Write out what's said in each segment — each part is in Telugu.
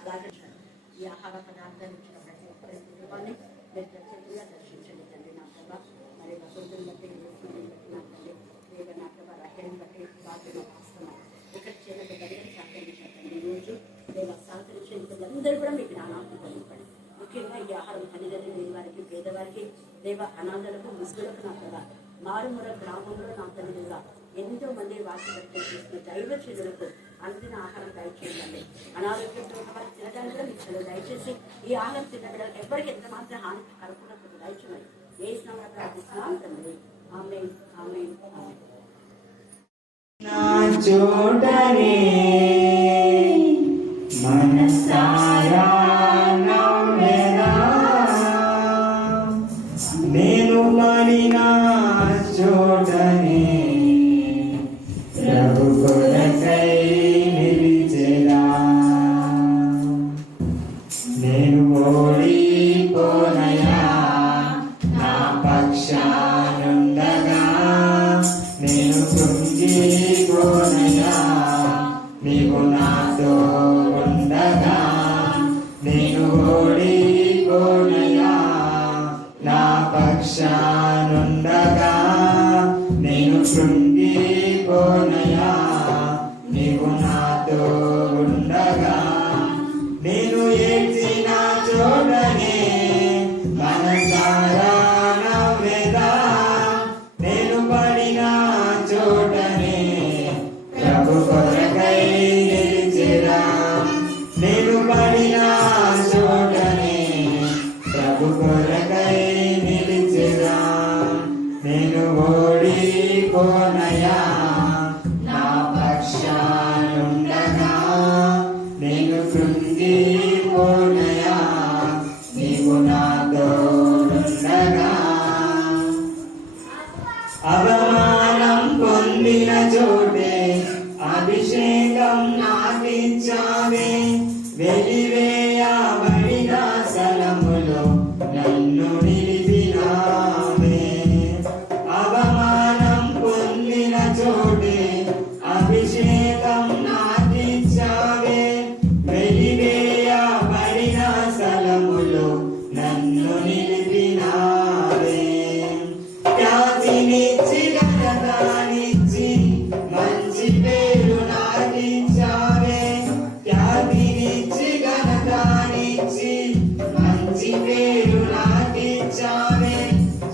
అలాగే ఈ ఆహార పదార్థాలు ఇచ్చిన ప్రతి ఒక్కరి కుటుంబాన్ని మీరు ప్రత్యేకంగా దర్శించండి తండ్రి. నా ప్రభా మరి వసంతుని బట్టి నా తల్లి దేవ నా ప్రభా రహేని బట్టి వాటిని వస్తున్నాం ఇక్కడ చేరక దగ్గర సహకరించండి. ఈరోజు దేవ సహకరించిన అందరూ కూడా మీకు జ్ఞానాన్ని పొందుపడి ముఖ్యంగా ఈ ఆహారం తల్లిదండ్రులు లేని వారికి పేదవారికి దేవ అనాథలకు ముస్లింలకు నా ప్రభా మారుమూల గ్రామంలో నా తల్లిగా ఎంతో మంది వాసిపత్యం చేస్తున్న దైవ చెదులకు అందిన ఆహారం దయచేయండి. అనారోగ్యంతో ఉన్న వారు తినడానికి కూడా మీకు దయచేసి ఈ ఆహారం తినడం ఎవరికి ఎంత మాత్రం హాని కలగకుండా దయచేయండి. ఏ స్నానం ప్రార్థిస్తున్నాం తండ్రి. ఆమేన్ ఆమేన్ ఆమేన్. నేను మానిన చోటనే ప్రభు కొరకై నిలిచెదా. నేను ఓడిపోనయా నా పక్షానుండగా, నేను కృంగిపోనయా నీవు నాతో ఉండగా. నేను ఓడిపోనయా నా పక్షానుండగా, నేను కృంగిపోనయా నీవు నాతో ఉండగా. నేను ఏడ్చిన చోటనే మనసారా నవ్వెదా, నేను పడిన చోటనే ప్రభు కొరకై నిలిచెదా. నేను పడిన చోటనే ప్రభు కొరకై నిలిచెదా. నేను ఓడిపోనయా నా పక్షానుండగా, నేను కృంగిపోనయా నీవు నాతో ఉండగా. అవమానం పొందిన చోటే అభిషేకం నాకిచ్చావే, వెలివేయబడిన స్థలములో నన్ను నిలిపినావే. అవమానం పొందిన చోటే అభిషేకం నాకిచ్చావే, వెలివేయబడిన స్థలములో నన్ను నిలిపినావే. ఖ్యాతినిచ్చి ఘనతనిచ్చి మంచి పేరు నాకిచ్చావే, ఖ్యాతినిచ్చి ఘనతనిచ్చి మంచి పేరు నాకిచ్చావే.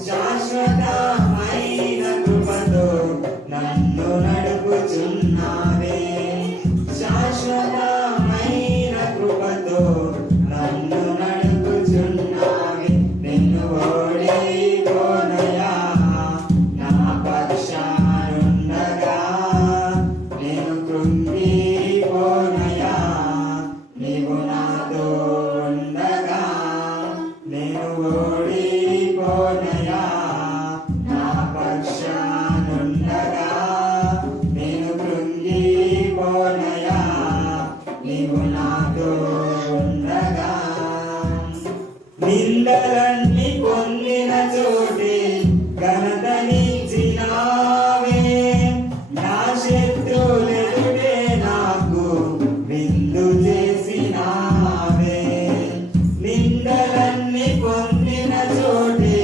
శాశ్వతమైన కృపతో నన్ను నడుపుచున్నావే, శాశ్వతమైన కృపతో నన్ను నడుపుచున్నావే. నిన్ను ఓడిపోనయా నా పక్షానుండగా, నేను కృంగిపోనయా నీవు నాతో ఉండగా. నేను ఓడిపోనయా నా పక్షానుండగా, నేను కృంగిపోనయా నీవు నాతో ఉండగా. నిందలన్నీ పొందిన చోటే ఘనతనిచ్చినావే, నా శత్రువులెదుటే నాకు విందు చేసినావే. నిందలన్నీ పొందిన చోటే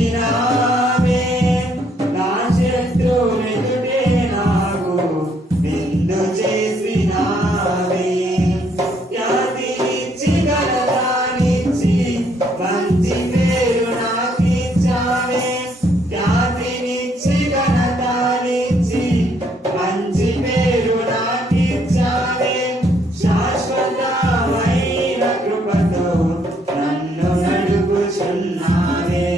ఘనతనిచ్చినావే, నా శత్రువులెదుటే నాకు విందు చేసినావే. ఖ్యాతినిచ్చి ఘనతనిచ్చి మంచి పేరు నాకిచ్చావే, ఖ్యాతినిచ్చి ఘనతనిచ్చి మంచి పేరు నాకిచ్చావే. శాశ్వతమైన కృపతో నన్ను నడుపుచున్నావే,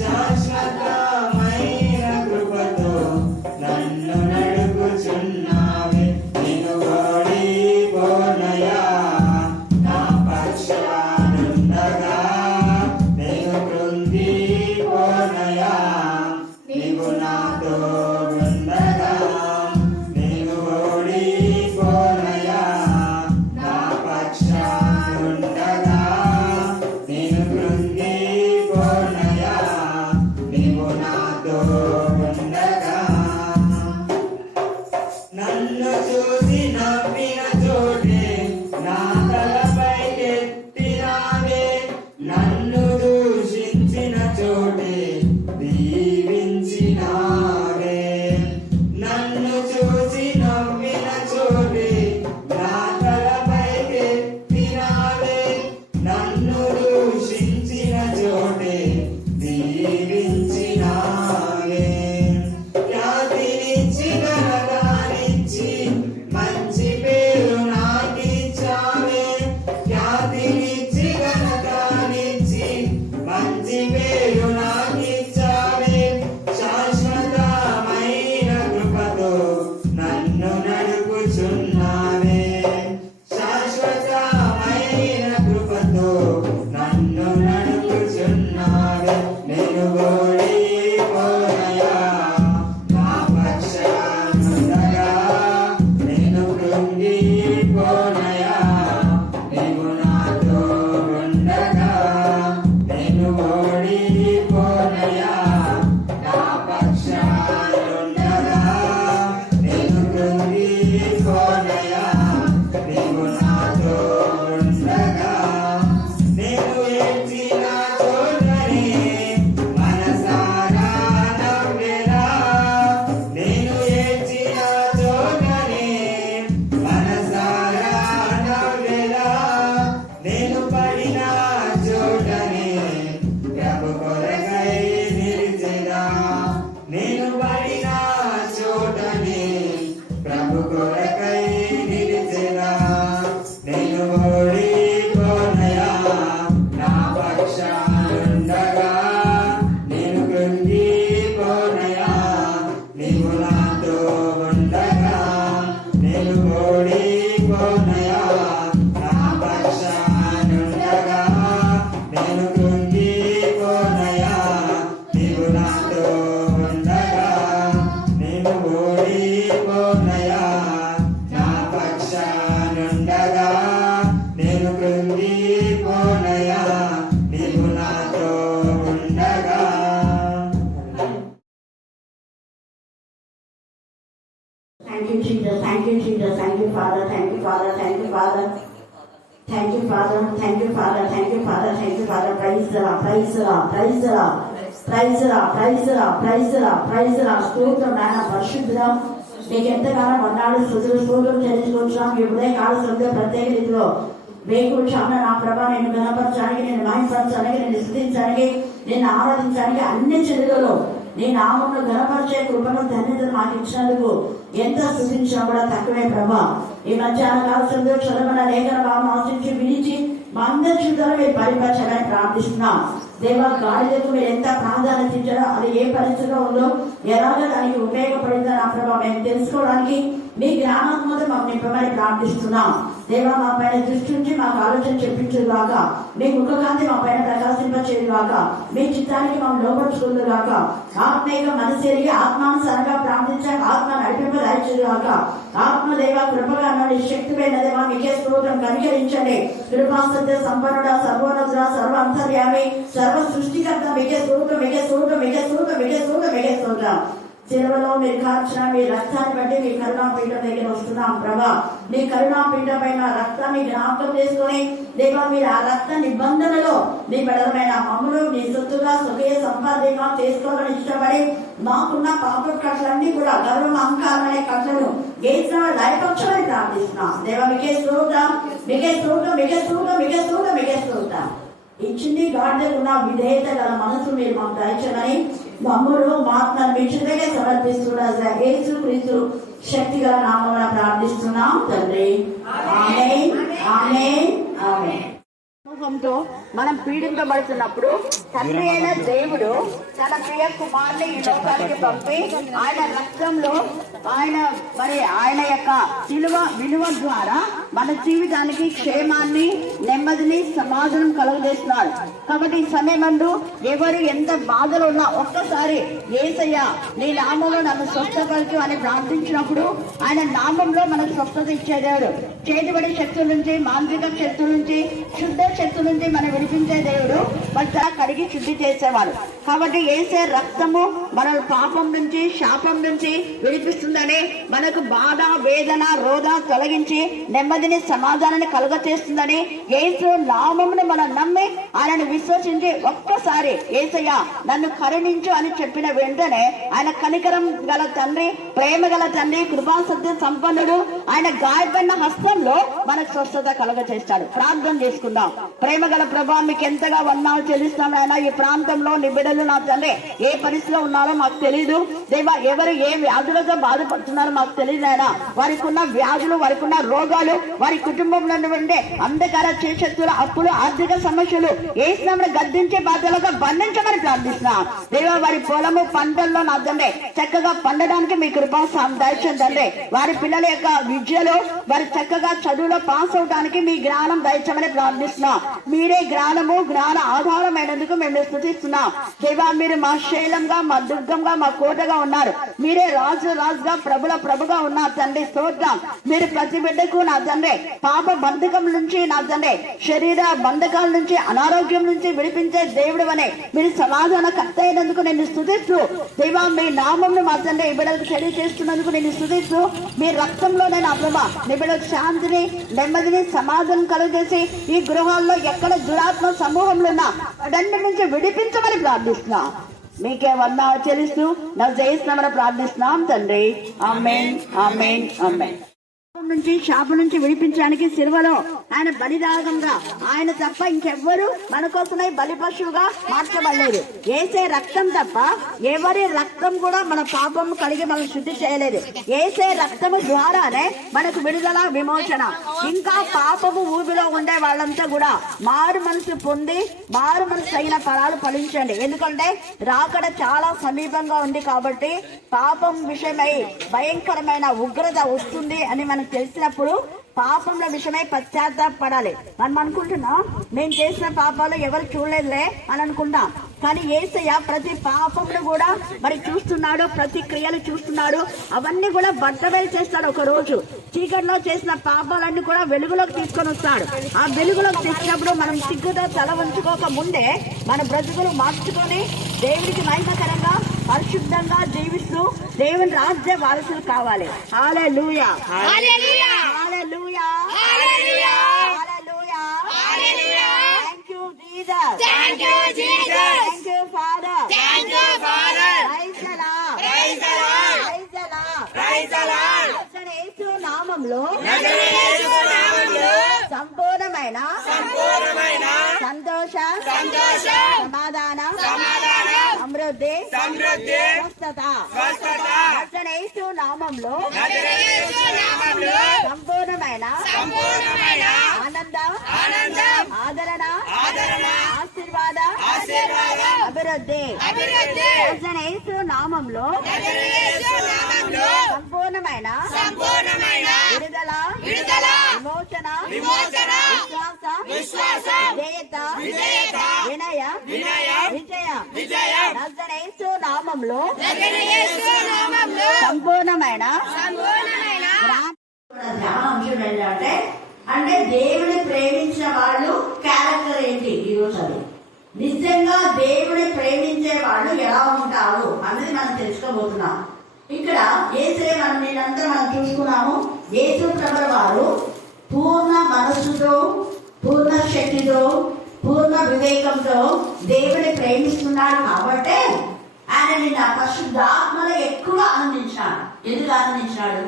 శాశ్వతమైన కృపతో నన్ను నడుపుచున్నావే. నేను ఓడిపోనయా నా పక్షానుండగా, నేను కృంగిపోనయా నీవు నాతో ఉండగా. నేను ఓడిపోనయా నా పక్షానుండగా, నేను కృంగిపోనయా నీవు నాతో ఉండగా. కొరకై నిలిచెదా నేను ఓడిపోనయా నా పక్షానుండగా నేను కృంగిపోనయా నీవు నాతో ఉండగా నేను ఓడిపోనయా నా పక్షానుండగా నేను కృంగిపోనయా నీవు నాతో ఉండగా నేను ఓడిపోనయా నా పక్షానుండగా నేను కృంగిపోనయా నీవు నాతో ఉండగా. Thank you, Jesus. Thank you, Jesus. Thank you, Father. Thank you, Father. Thank you, Father. Thank you, Father. Thank you, Father. Thank you, Father. Thank you, Father. Praise the Lord. Praise the Lord. Praise the Lord. Praise the Lord. Praise the Lord. Praise the Lord. Praise the Lord. స్తోత్రం నాయన పరిశుద్ధుడా నీకు ఎంతగానో వందనాలు స్తుతులు స్తోత్రం చెల్లించుకుంటున్నాం. ఈ ఉదయకాల సమయంలో ప్రత్యేక రీతిలో వేకువజామున నా ప్రభా నేను గణపరచడానికి, నేను మహిమపరచడానికి, నేను స్తుతించడానికి, నేను ఆరాధించడానికి అన్ని చెడులలో నీ నామమును గణపరిచే కృపను ధన్యతను మాకు ఇచ్చినందుకు ఎంత స్తుతించినా కూడా తక్కువే ప్రభా. ఈ మధ్యాహ్న కాల సమయంలో చదవన లేఖన భావం ఆశించి వినిచి మా అందరి జీవితంలో మీరు పరిపరచాలని ప్రార్థిస్తున్నాం. దేవా గాడిదకు మీరు ఎంత ప్రాధాన్యత ఇచ్చారో అది ఏ పరిస్థితిలో ఉందో ఎలాగ దానికి ఉపయోగపడిందో నా ప్రభావ మేము తెలుసుకోవడానికి మీ జ్ఞానాత్మత మాకు నింపమని ప్రార్థిస్తున్నాం. దేవా మా పైన దృష్టి నుంచి మాకు ఆలోచన చెప్పించుగాక, మీ ముఖకాంతి మా పైన ప్రకాశింపచేయుగాక, మీ చిత్తానికి మేము లోపరుచుకుందుగాక, ఆత్మీయ మనసేరి ఆత్మానుసారంగా ప్రార్థించాక ఆత్మ నడిపింపదాయిచుగాక. ఆత్మదేవ కృపగా నన్ను శక్తిపైన దేవా మీకే స్తోత్రం కనికరించండి. కృపాసత్య సంపన్నుడ సర్వోన్నతుడ సర్వ అంతర్యామి సర్వ సృష్టికర్త మీకే స్తోత్రం, మీకే స్తోత్రం, మీకే స్తోత్రం, మీకే స్తోత్రం, మీకే స్తోత్రం. శిలువలో మీరు కాల్చిన మీ రక్తాన్ని బట్టి మీ కరుణాపీఠం దగ్గర వస్తున్నాం ప్రభా. మీ కరుణాపీఠం పైన రక్తాన్ని జ్ఞాపకం చేసుకుని దేవా మీరు ఆ రక్త నిబంధనలో మీ బలమైన మమ్మల్ని మీ సొత్తుగా స్వకీయ సంపాదనగా చేసుకోవాలని ఇష్టపడి మాకున్న పాప కట్లన్నీ కూడా గర్వం అహంకారం అనే కట్లను గేసిన లయపక్షమని ప్రార్థిస్తున్నాం. దేవా మీకే స్తోత్రం, మీకే స్తోత్రం, మీకే స్తోత్రం, మీకే స్తోత్రం, మీకే స్తోత్రం. ఇచ్చింది గాడిదకు ఉన్న విధేయత గల మనసు మీరు మాకు దయచమని మమ్ముడు మాత్రం మీ చిన్నగా సమర్పిస్తున్నా యేసు క్రీస్తు శక్తి గల నామమున ప్రార్థిస్తున్నాం తండ్రి. ఆమేన్, ఆమేన్, ఆమేన్. సమూహంతో మనం పీడింపబడుతున్నప్పుడు తండ్రి అయిన దేవుడు తన ప్రియ కుమారుని ఈ లోకానికి పంపి ఆయన రక్తంలో ఆయన యొక్క విలువ ద్వారా మన జీవితానికి క్షేమాన్ని, నెమ్మదిని, సమాధానం కలుగజేస్తున్నాడు. కాబట్టి ఈ సమయమందు ఎవరు ఎంత బాధలు ఉన్నా ఒక్కసారి యేసయ్య నీ నామంలో నన్ను స్వస్థపరచు అని ప్రార్థించినప్పుడు ఆయన నామంలో మనకు స్వస్థత ఇచ్చే దేవుడు. చేతిబడి శక్తుల నుంచి, మాంత్రిక శక్తుల నుంచి, శుద్ధ శక్తుల నుంచి మనం విడిపించే దేవుడు. మన కడిగి శుద్ధి చేసేవాడు. కాబట్టి యేసే రక్తము మన పాపం నుంచి, శాపం నుంచి విడిపిస్తుందని, మనకు బాధ, వేదన, రోధ తొలగించి నెమ్మదిని, సమాధానాన్ని కలుగ చేస్తుందని, యేసు నామమును మనం నమ్మి ఆయనను విశ్వసించి ఒక్కసారి యేసయ్య నన్ను కరుణించు అని చెప్పిన వెంటనే ఆయన కనికరం గల తండ్రి, ప్రేమ గల తండ్రి, కృపా సత్య సంపన్నుడు, ఆయన గాయపడిన హస్తంలో మనకు స్వస్థత కలుగ చేస్తాడు. ప్రార్థన చేసుకుందాం. ప్రేమ గల ప్రభా మీకు ఎంతగా వందనాలు చెల్లిస్తాను ఆయన. ఈ ప్రాంతంలో నీ బిడ్డలు నా తండ్రి ఏ పరిస్థితిలో ఉన్నారో మాకు తెలియదు దేవా. ఎవరు ఏ వ్యాధులతో బాధపడుతున్నారో మాకు తెలియదు ఆయన. వారికి ఉన్న వ్యాధులు, వారికి ఉన్న రోగాలు, వారి కుటుంబంలో ఉండే అంధకార చేశక్తులు, అప్పులు, ఆర్థిక సమస్యలు ఏసునామమున గద్దించే బాధలుగా బంధించమని ప్రార్థిస్తున్నా దేవా. వారి పొలము, పంటల్లో నా తండ్రి చక్కగా పండడానికి మీ కృపా దయచేయండి తండ్రి. వారి పిల్లల యొక్క విద్యలో వారి చక్కగా చదువులో పాస్ అవడానికి మీ జ్ఞానం దయచేయమని ప్రార్థిస్తున్నా. మీరే జ్ఞానము, జ్ఞాన ఆధారమైనందుకు మేము స్తుతిస్తున్నాం దేవా. మీరు మా శైలంగా, మా దుర్గంగా, మా కోటగా ఉన్నారు. మీరే రాజుగా, ప్రభుగా ఉన్నారు తండ్రి. స్తోత్రం. మీరు ప్రతి బిడ్డకు నా తండ్రి పాప బంధకం నుంచి, నా తండ్రి శరీర బంధకాల నుంచి, అనారోగ్యం నుంచి విడిపించే దేవుడు అనే మీరు సమాధాన కర్త అయినందుకు నేను స్తుతిస్తూ దేవా. మీ నామంను మా తండ్రి ఈ బిడ్డలకు తెలియజేస్తున్నందుకు నేను స్తుతిస్తూ మీ రక్తంలోనే నా ప్రభా నీ బిడ్డలకు శాంతిని, నెమ్మదిని, సమాధానం కలుగజేసి ఈ గృహాల్లో ఎక్కడ దురాత్మ సమూహంలో ఉన్నా అడన్ని నుంచి విడిపించమని ప్రార్థిస్తున్నా. మీకే వందనాలు చెల్లిస్తూ నా జయిస్తున్నామని ప్రార్థిస్తున్నాం తండ్రి. ఆమేన్, ఆమేన్, ఆమేన్. నుంచి శాపం నుంచి విడిపించడానికి సిలువలో ఆయన బలిదాగంగా, ఆయన తప్ప ఇంకెవ్వరు మన కోసమై బలి పశువుగా మార్చబడలేదు. ఏసే రక్తం తప్ప ఎవరి రక్తం కూడా మన పాపం కడిగి మనం శుద్ధి చేయలేదు. ఏసే రక్తము ద్వారానే మనకు విడుదల, విమోచన. ఇంకా పాపము ఊబిలో ఉండే వాళ్ళంతా కూడా మారు మనసు పొంది మారు మనసు అయిన ఫలాలు ఫలించండి. ఎందుకంటే రాకడ చాలా సమీపంగా ఉంది కాబట్టి పాపం విషయమై భయంకరమైన ఉగ్రత వస్తుంది అని మనకు తెలిసినప్పుడు పాపంల విషయమై పశ్చాత్తాపడాలి. మనం అనుకుంటున్నాం నేను చేసిన పాపాలు ఎవరు చూడలేదులే అని అనుకుంటాం. కానీ యేసయ్య ప్రతి పాపంను కూడా మరి చూస్తున్నాడు, ప్రతి క్రియలు చూస్తున్నాడు. అవన్నీ కూడా బట్టబయలు చేస్తాడు. ఒక రోజు చీకటిలో చేసిన పాపాలన్నీ కూడా వెలుగులోకి తీసుకొని వస్తాడు. ఆ వెలుగులోకి తెచ్చినప్పుడు మనం సిగ్గుతో తల వంచుకోక ముందే మన బ్రతుకులు మార్చుకొని దేవుడికి మహిమకరంగా పరిశుద్ధంగా జీవిస్తూ దేవుని రాజ్య వారసులు కావాలి. Hallelujah, hallelujah, hallelujah, hallelujah, hallelujah. Thank you Jesus, thank you Jesus, thank you father, thank you father. Praise the Lord, praise the Lord, praise the Lord, praise the Lord. Yesu నామములో, యేసు నామములో సంపూర్ణమైన సంతోష సమాధాన సమృద్ధి స్వస్థత. యేసు నామములో సంపూర్ణమైన ఆనంద, ఆదరణ, ఆశీర్వాద, అభివృద్ధి. యేసు నామములో సంపూర్ణమైన విడుదల, విమోచన, విశ్వాస, విజయత, వినయ, విజయ. యేసు నామములో సంపూర్ణమైన ధ్యానాంశం ఏంటంటే అంటే దేవుని ప్రేమించిన వాళ్ళు క్యారెక్టర్ ఏంటి? ఈరోజు అది నిజంగా దేవుని ప్రేమించే వాళ్ళు ఎలా ఉంటారు అనేది మనం తెలుసుకోబోతున్నాం. ఇక్కడ యేసే నేనంతా మనం చూసుకున్నాము. యేసు ప్రభువు వారు పూర్ణ మనస్సుతో, పూర్ణ శక్తితో, పూర్ణ వివేకంతో దేవుని ప్రేమిస్తున్నాడు కాబట్టి ఆయన నిన్న పరిశుద్ధాత్మలో ఎక్కువ ఆనందించాడు. ఎందుకు ఆనందించాడు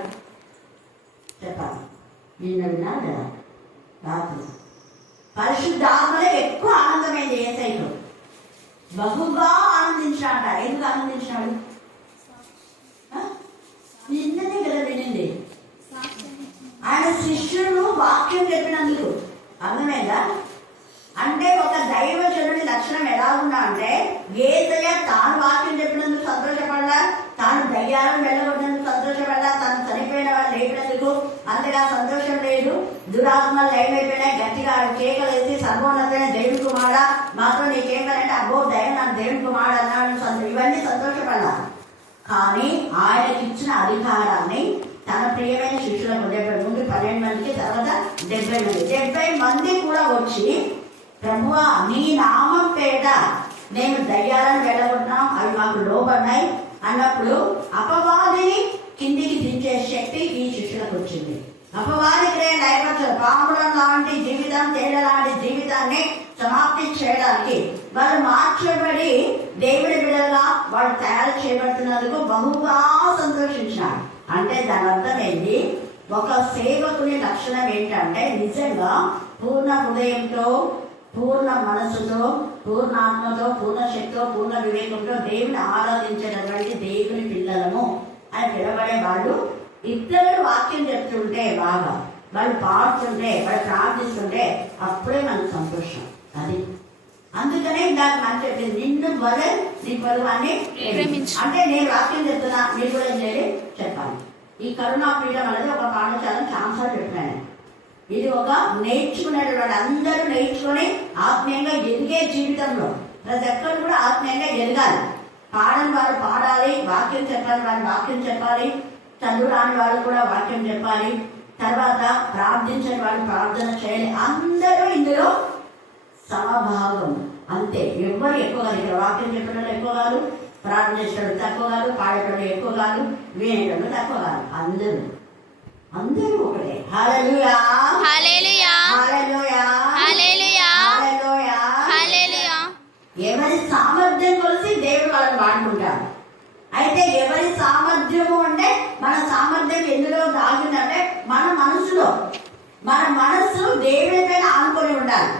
చెప్పాలి? నిన్న విన్నాడు కదా రాత్రి. పరిశుద్ధాత్మలో ఎక్కువ ఆనందమైంది యేసయ్యకు. బహుగా ఆనందించాడ. ఎందుకు ఆనందించాడు? నిన్ననే కదా వినింది. ఆయన శిష్యులు వాక్యం చెప్పినందుకు. అర్థమైందా? అంటే ఒక దైవజనుడి లక్షణం ఎలా ఉన్నా అంటే యేసయ్య తాను వాక్యం చెప్పినందుకు సంతోషపడ్డా, తాను దయ్యాలను వెళ్ళగొట్టినందుకు సంతోషపడ్డా, తాను చనిపోయిన వాళ్ళు లేపినందుకు అంతగా సంతోషం లేదు. దురాత్మలు లైమైపోయినాయి, గట్టిగా కేకలేసి సర్వోన్నతమైన దేవుని కుమారుడా మాత్రం నీకేం కలంటే అబ్బో దైవం నాకు దేవుని కుమారుడు అన్నాడు, ఇవన్నీ సంతోషపడ్డా. కానీ ఆయనకి ఇచ్చిన అధికారాన్ని తన ప్రియమైన శిష్యులకు 12 మందికి, తర్వాత 70 మంది కూడా వచ్చి ప్రభువా నీ నామం పేట మేము దయ్యాలను వెళ్ళగొట్టినాం, అవి మాకు లోబడినాయి అన్నప్పుడు అపవాదిని కిందికి దించే శక్తి ఈ శిష్యులకు వచ్చింది. అపవాదికి లయపరచారు. పాములం లాంటి జీవితం, తేళ్ల లాంటి జీవితాన్ని సమాప్తి చేయడానికి వాళ్ళు మార్చబడి దేవుడి బిడ్డలుగా వాళ్ళు తయారు చేయబడుతున్నందుకు బహుగా సంతోషించారు. అంటే దాని అర్థం ఏంటి? ఒక సేవకుని లక్షణం ఏంటంటే నిజంగా పూర్ణ హృదయంతో, పూర్ణ మనసుతో, పూర్ణ ఆత్మతో, పూర్ణ శక్తితో, పూర్ణ వివేకంతో దేవుని ఆరాధించేటటువంటి దేవుని పిల్లలము అని పిలవడే వాళ్ళు ఇతరులు వాక్యం చెప్తుంటే, బాగా వాళ్ళు పాడుతుంటే, వాళ్ళు ప్రార్థిస్తుంటే అప్పుడే మనకు సంతోషం. అది అందుకనే ఇందాక మనం చెప్పింది నిన్ను వలె నీ పొరుగువాన్ని అంటే నేను వాక్యం చెప్తున్నా, మీరు కూడా ఏం చేయాలి చెప్పాలి. ఈ కరుణా పీఠం అనేది ఒక పాఠశాలను ఛాన్సర్ చెప్పాను. ఇది ఒక నేర్చుకునేటువంటి అందరూ నేర్చుకుని ఆత్మీయంగా ఎదిగే జీవితంలో ప్రతి ఒక్కరు కూడా ఆత్మీయంగా ఎదగాలి. పాడని వారు పాడాలి, వాక్యం చెప్పాలి, వారు వాక్యం చెప్పాలి, చదువు రాని వాళ్ళు కూడా వాక్యం చెప్పాలి, తర్వాత ప్రార్థించని వాళ్ళు ప్రార్థన చేయాలి. అందరూ ఇందులో సమభాగం. అంతే. ఎవరు ఎక్కువ కాదు. ఇక్కడ వాక్యం చెప్పడం ఎక్కువ కాదు, ప్రార్థన చేసేటప్పుడు తక్కువ కాదు, పాడేటప్పుడు ఎక్కువ కాదు, వినేటప్పుడు తక్కువ కాదు. అందరూ ఒకటే. హల్లెలూయా, హల్లెలూయా, హల్లెలూయా, హల్లెలూయా, హల్లెలూయా, హల్లెలూయా. ఎవరి సామర్థ్యం కొలిసి దేవుడు వాళ్ళని వాడుకుంటారు. అయితే ఎవరి సామర్థ్యము అంటే మన సామర్థ్యం ఎందులో దాగిందంటే మన మనసులో. మన మనస్సు దేవుడి పైన ఆనుకొని ఉండాలి.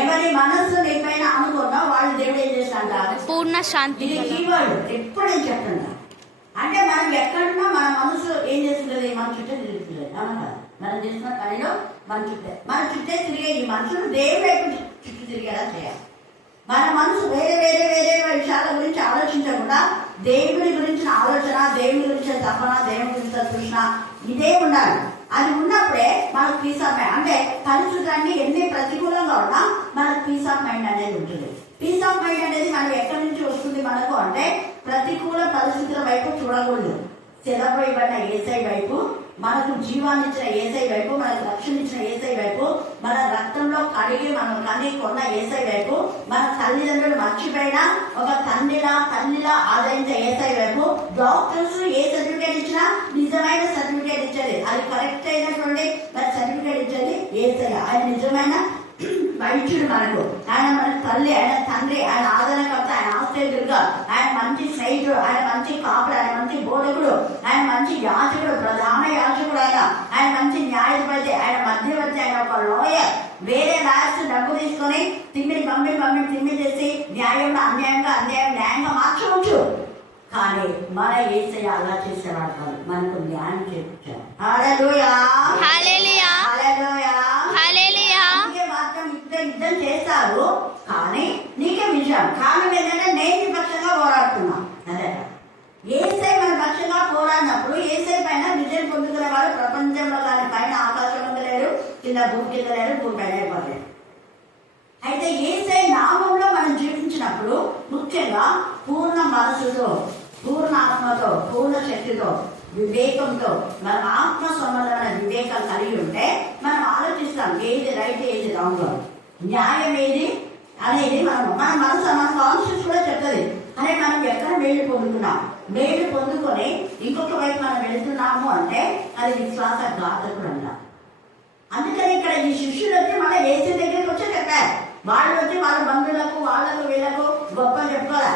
ఎవరి మనస్సు నీ పైన అనుకున్నా వాళ్ళు దేవుడు ఏం చేస్తాడు? పూర్ణ శాంతి. ఇది కీవర్డ్ ఎప్పుడు నేను చెప్తున్నా. అంటే మనం ఎక్కడున్నా మన మనసు ఏం చేస్తుంది? మన చుట్టే తిరుగుతుంది. అవునా? మనం చేస్తున్న పనిలో మన చుట్టే తిరిగే ఈ మనసును దేవుడు వైపు చుట్టూ తిరిగేలా చేయాలి. మన మనసు వేరే వేరే వేరే విషయాల గురించి ఆలోచించకుండా దేవుడి గురించిన ఆలోచన, దేవుడి గురించిన తపన, దేవుడి గురించిన తృష్ణ ఇదే ఉండాలి. అది ఉన్నప్పుడే మనకు పీస్ ఆఫ్ మైండ్, అంటే పరిస్థితులన్నీ ఎన్ని ప్రతికూలంగా ఉన్నా మనకు పీస్ ఆఫ్ మైండ్ అనేది ఉంటుంది. పీస్ ఆఫ్ మైండ్ అనేది మనం ఎక్కడి నుంచి వస్తుంది మనకు అంటే ప్రతికూల పరిస్థితుల వైపు చూడకూడదు. సెలవు ఇవ్వబడిన యేసై వైపు, మనకు జీవాన్ని ఇచ్చిన యేసై వైపు, మనకు రక్షణ ఇచ్చిన యేసై వైపు, మన రక్తంలో కడిగి మనం కని కొన్న యేసై వైపు, మన తల్లిదండ్రులు మర్చిపోయినా ఒక తల్లిలా ఆదరించే యేసై వైపు. డాక్టర్స్ ఏ సర్టిఫికేట్ ఇచ్చినా నిజమైన సర్టిఫికేట్ ఇచ్చేది, అది కరెక్ట్ అయినటువంటి సర్టిఫికేట్ ఇచ్చేది యేసై. ఆయన నిజమైన వైద్యుడు మనకు. ఆయన మన తల్లి, ఆయన తండ్రి, ఆయన ఆదరణకర్త, ఆయన ఆశ్రయుడుగా, ఆయన మంచి స్నేహితుడు, ఆయన మంచి కాపుడు, ఆయన మంచి బోధకుడు, ఆయన మంచి యాజకుడు, ప్రధాన యాజకుడు, ఆయన మంచి న్యాయాధిపతి, ఆయన మధ్యవర్తి, ఆయన ఒక లాయర్. వేరే లాయర్స్ డబ్బు తీసుకొని తిమ్మిడి చేసి న్యాయంగా న్యాయంగా మార్చవచ్చు. కానీ మన యేసయ్య అలా చేసేవాడు కాదు, మనకు న్యాయం చేయించాడు. హల్లెలూయా, హల్లెలూయా, హల్లెలూయా, హల్లెలూయా. మాత్రం యుద్ధం చేస్తారు కానీ నీకే విజయం. కారణం ఏంటంటే నేను నీ పక్షంగా పోరాడుతున్నా. అదే యేసై మన పక్షంగా పోరాడినప్పుడు యేసై పైన విజయం పొందుకునే వాడు ప్రపంచంలో కానీ పైన ఆకాశం కింద లేరు, కింద భూమి కింద లేరు, భూమి పైన అయిపోలేదు. అయితే యేసై నామంలో మనం జీవించినప్పుడు ముఖ్యంగా పూర్ణ మనసుతో, పూర్ణ ఆత్మతో, పూర్ణ శక్తితో, వివేకంతో, మనం ఆత్మ సంబంధమైన వివేకం కలిగి ఉంటే మనం ఆలోచిస్తాం ఏది రైట్ ఏది రాంగ్, న్యాయం ఏది అనేది మన మనసు, మన కాన్షియస్ కూడా చెప్తుంది. అనే మనం ఎక్కడ మేలు పొందుకున్నాం, మేలు పొందుకొని ఇంకొక వైపు మనం వెళుతున్నాము అంటే అది విశ్వాసఘాతకుడు అంట. అందుకని ఇక్కడ ఈ శిష్యులు వచ్చి మన యేసు దగ్గరికి వచ్చి చెప్పారు. వాళ్ళు వచ్చి వాళ్ళ బంధువులకు, వాళ్ళకు, వీళ్ళకు గొప్ప చెప్పుకోలే.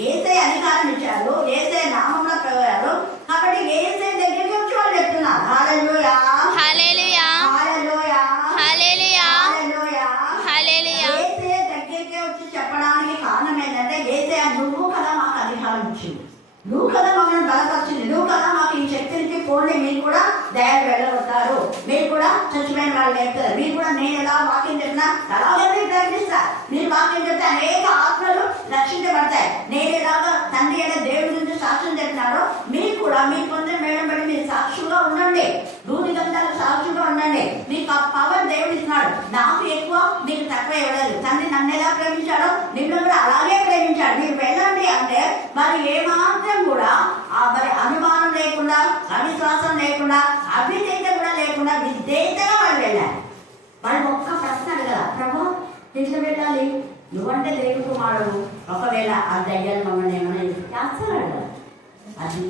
యేసే అధికారం ఇచ్చారు, యేసే నామంలో పోయారు. కాబట్టి యేసే దగ్గరికి వచ్చి వాళ్ళు చెప్తున్నారు హల్లెలూయా, హల్లెలూయా, హల్లెలూయా, హల్లెలూయా, హల్లెలూయా, హల్లెలూయా. యేసే దగ్గరికి వచ్చి చెప్పడానికి కారణం ఏంటంటే యేసే నువ్వు కదా మాకు అధికారం ఇచ్చింది, నువ్వు కదా మమ్మల్ని బలపరిచింది, నువ్వు కదా మాకు ఈ శక్తిని పోండి, మీరు కూడా దయాలు వెళ్ళగొడతారు, మీరు కూడా చచ్చిపోయిన వాళ్ళు లేపుతారు, మీరు కూడా నేను ఎలా వాక్యం చెప్పినా అలాగే ప్రకటిస్తా, మీరు వాక్యం చెప్తే అనేక ఆత్మలు రక్షించబడతాయి. నేను ఎలాగా తండ్రి అయిన దేవుడి గురించి సాక్ష్యం చెప్పినారో మీరు కూడా మీ కొంచెం మేడం బట్టి మీరు సాక్షులుగా ఉండండి, భూమి గంటలకు సాక్షులుగా ఉండండి. మీకు ఆ పవర్ దేవుడు ఇస్తున్నాడు. నాకు ఎక్కువ మీకు తక్కువ ఇవ్వలేదు. తండ్రి నన్ను ఎలా ప్రేమించాడో నిన్ను కూడా అలాగే ప్రేమించాడు. మీరు వెళ్ళండి అంటే మరి ఏమాత్రం కూడా మరి అనుమానం లేకుండా, అవిశ్వాసం లేకుండా, అవిధేయత కూడా లేకుండా విధేయతగా వాళ్ళు వెళ్ళారు. వాళ్ళు ఒక్క ప్రశ్న అడగల, ప్రభు ఎట్లా వెళ్ళాలి, నువ్వంటే దేవుడు కుమారుడు, ఒకవేళ ఆ దయ్యాలు మమ్మల్ని ఏమైనా అసలు అడగల. అది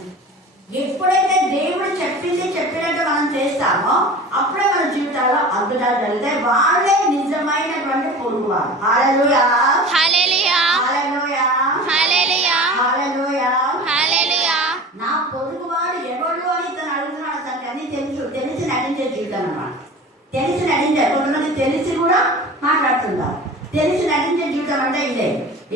ఎప్పుడైతే దేవుడు చెప్పినట్టు మనం చేస్తామో అప్పుడే మన జీవితాల్లో అద్భుతాలు జరుగుతాయి. వాళ్ళే నిజమైనటువంటి పొరుగువారు. హల్లెలూయా, హల్లెలూయా, హల్లెలూయా, హల్లెలూయా, హల్లెలూయా, హల్లెలూయా. నా పొరుగువాడు ఎవడు అని తను అడుగుతున్నాడు. తనకి అన్ని తెలిసి నటించే జీవితం అన్నమాట. తెలిసి నటించే, కొంతమంది తెలిసి కూడా మాట్లాడుతుంటారు. తెలిసి నటించే జీవితం అంటే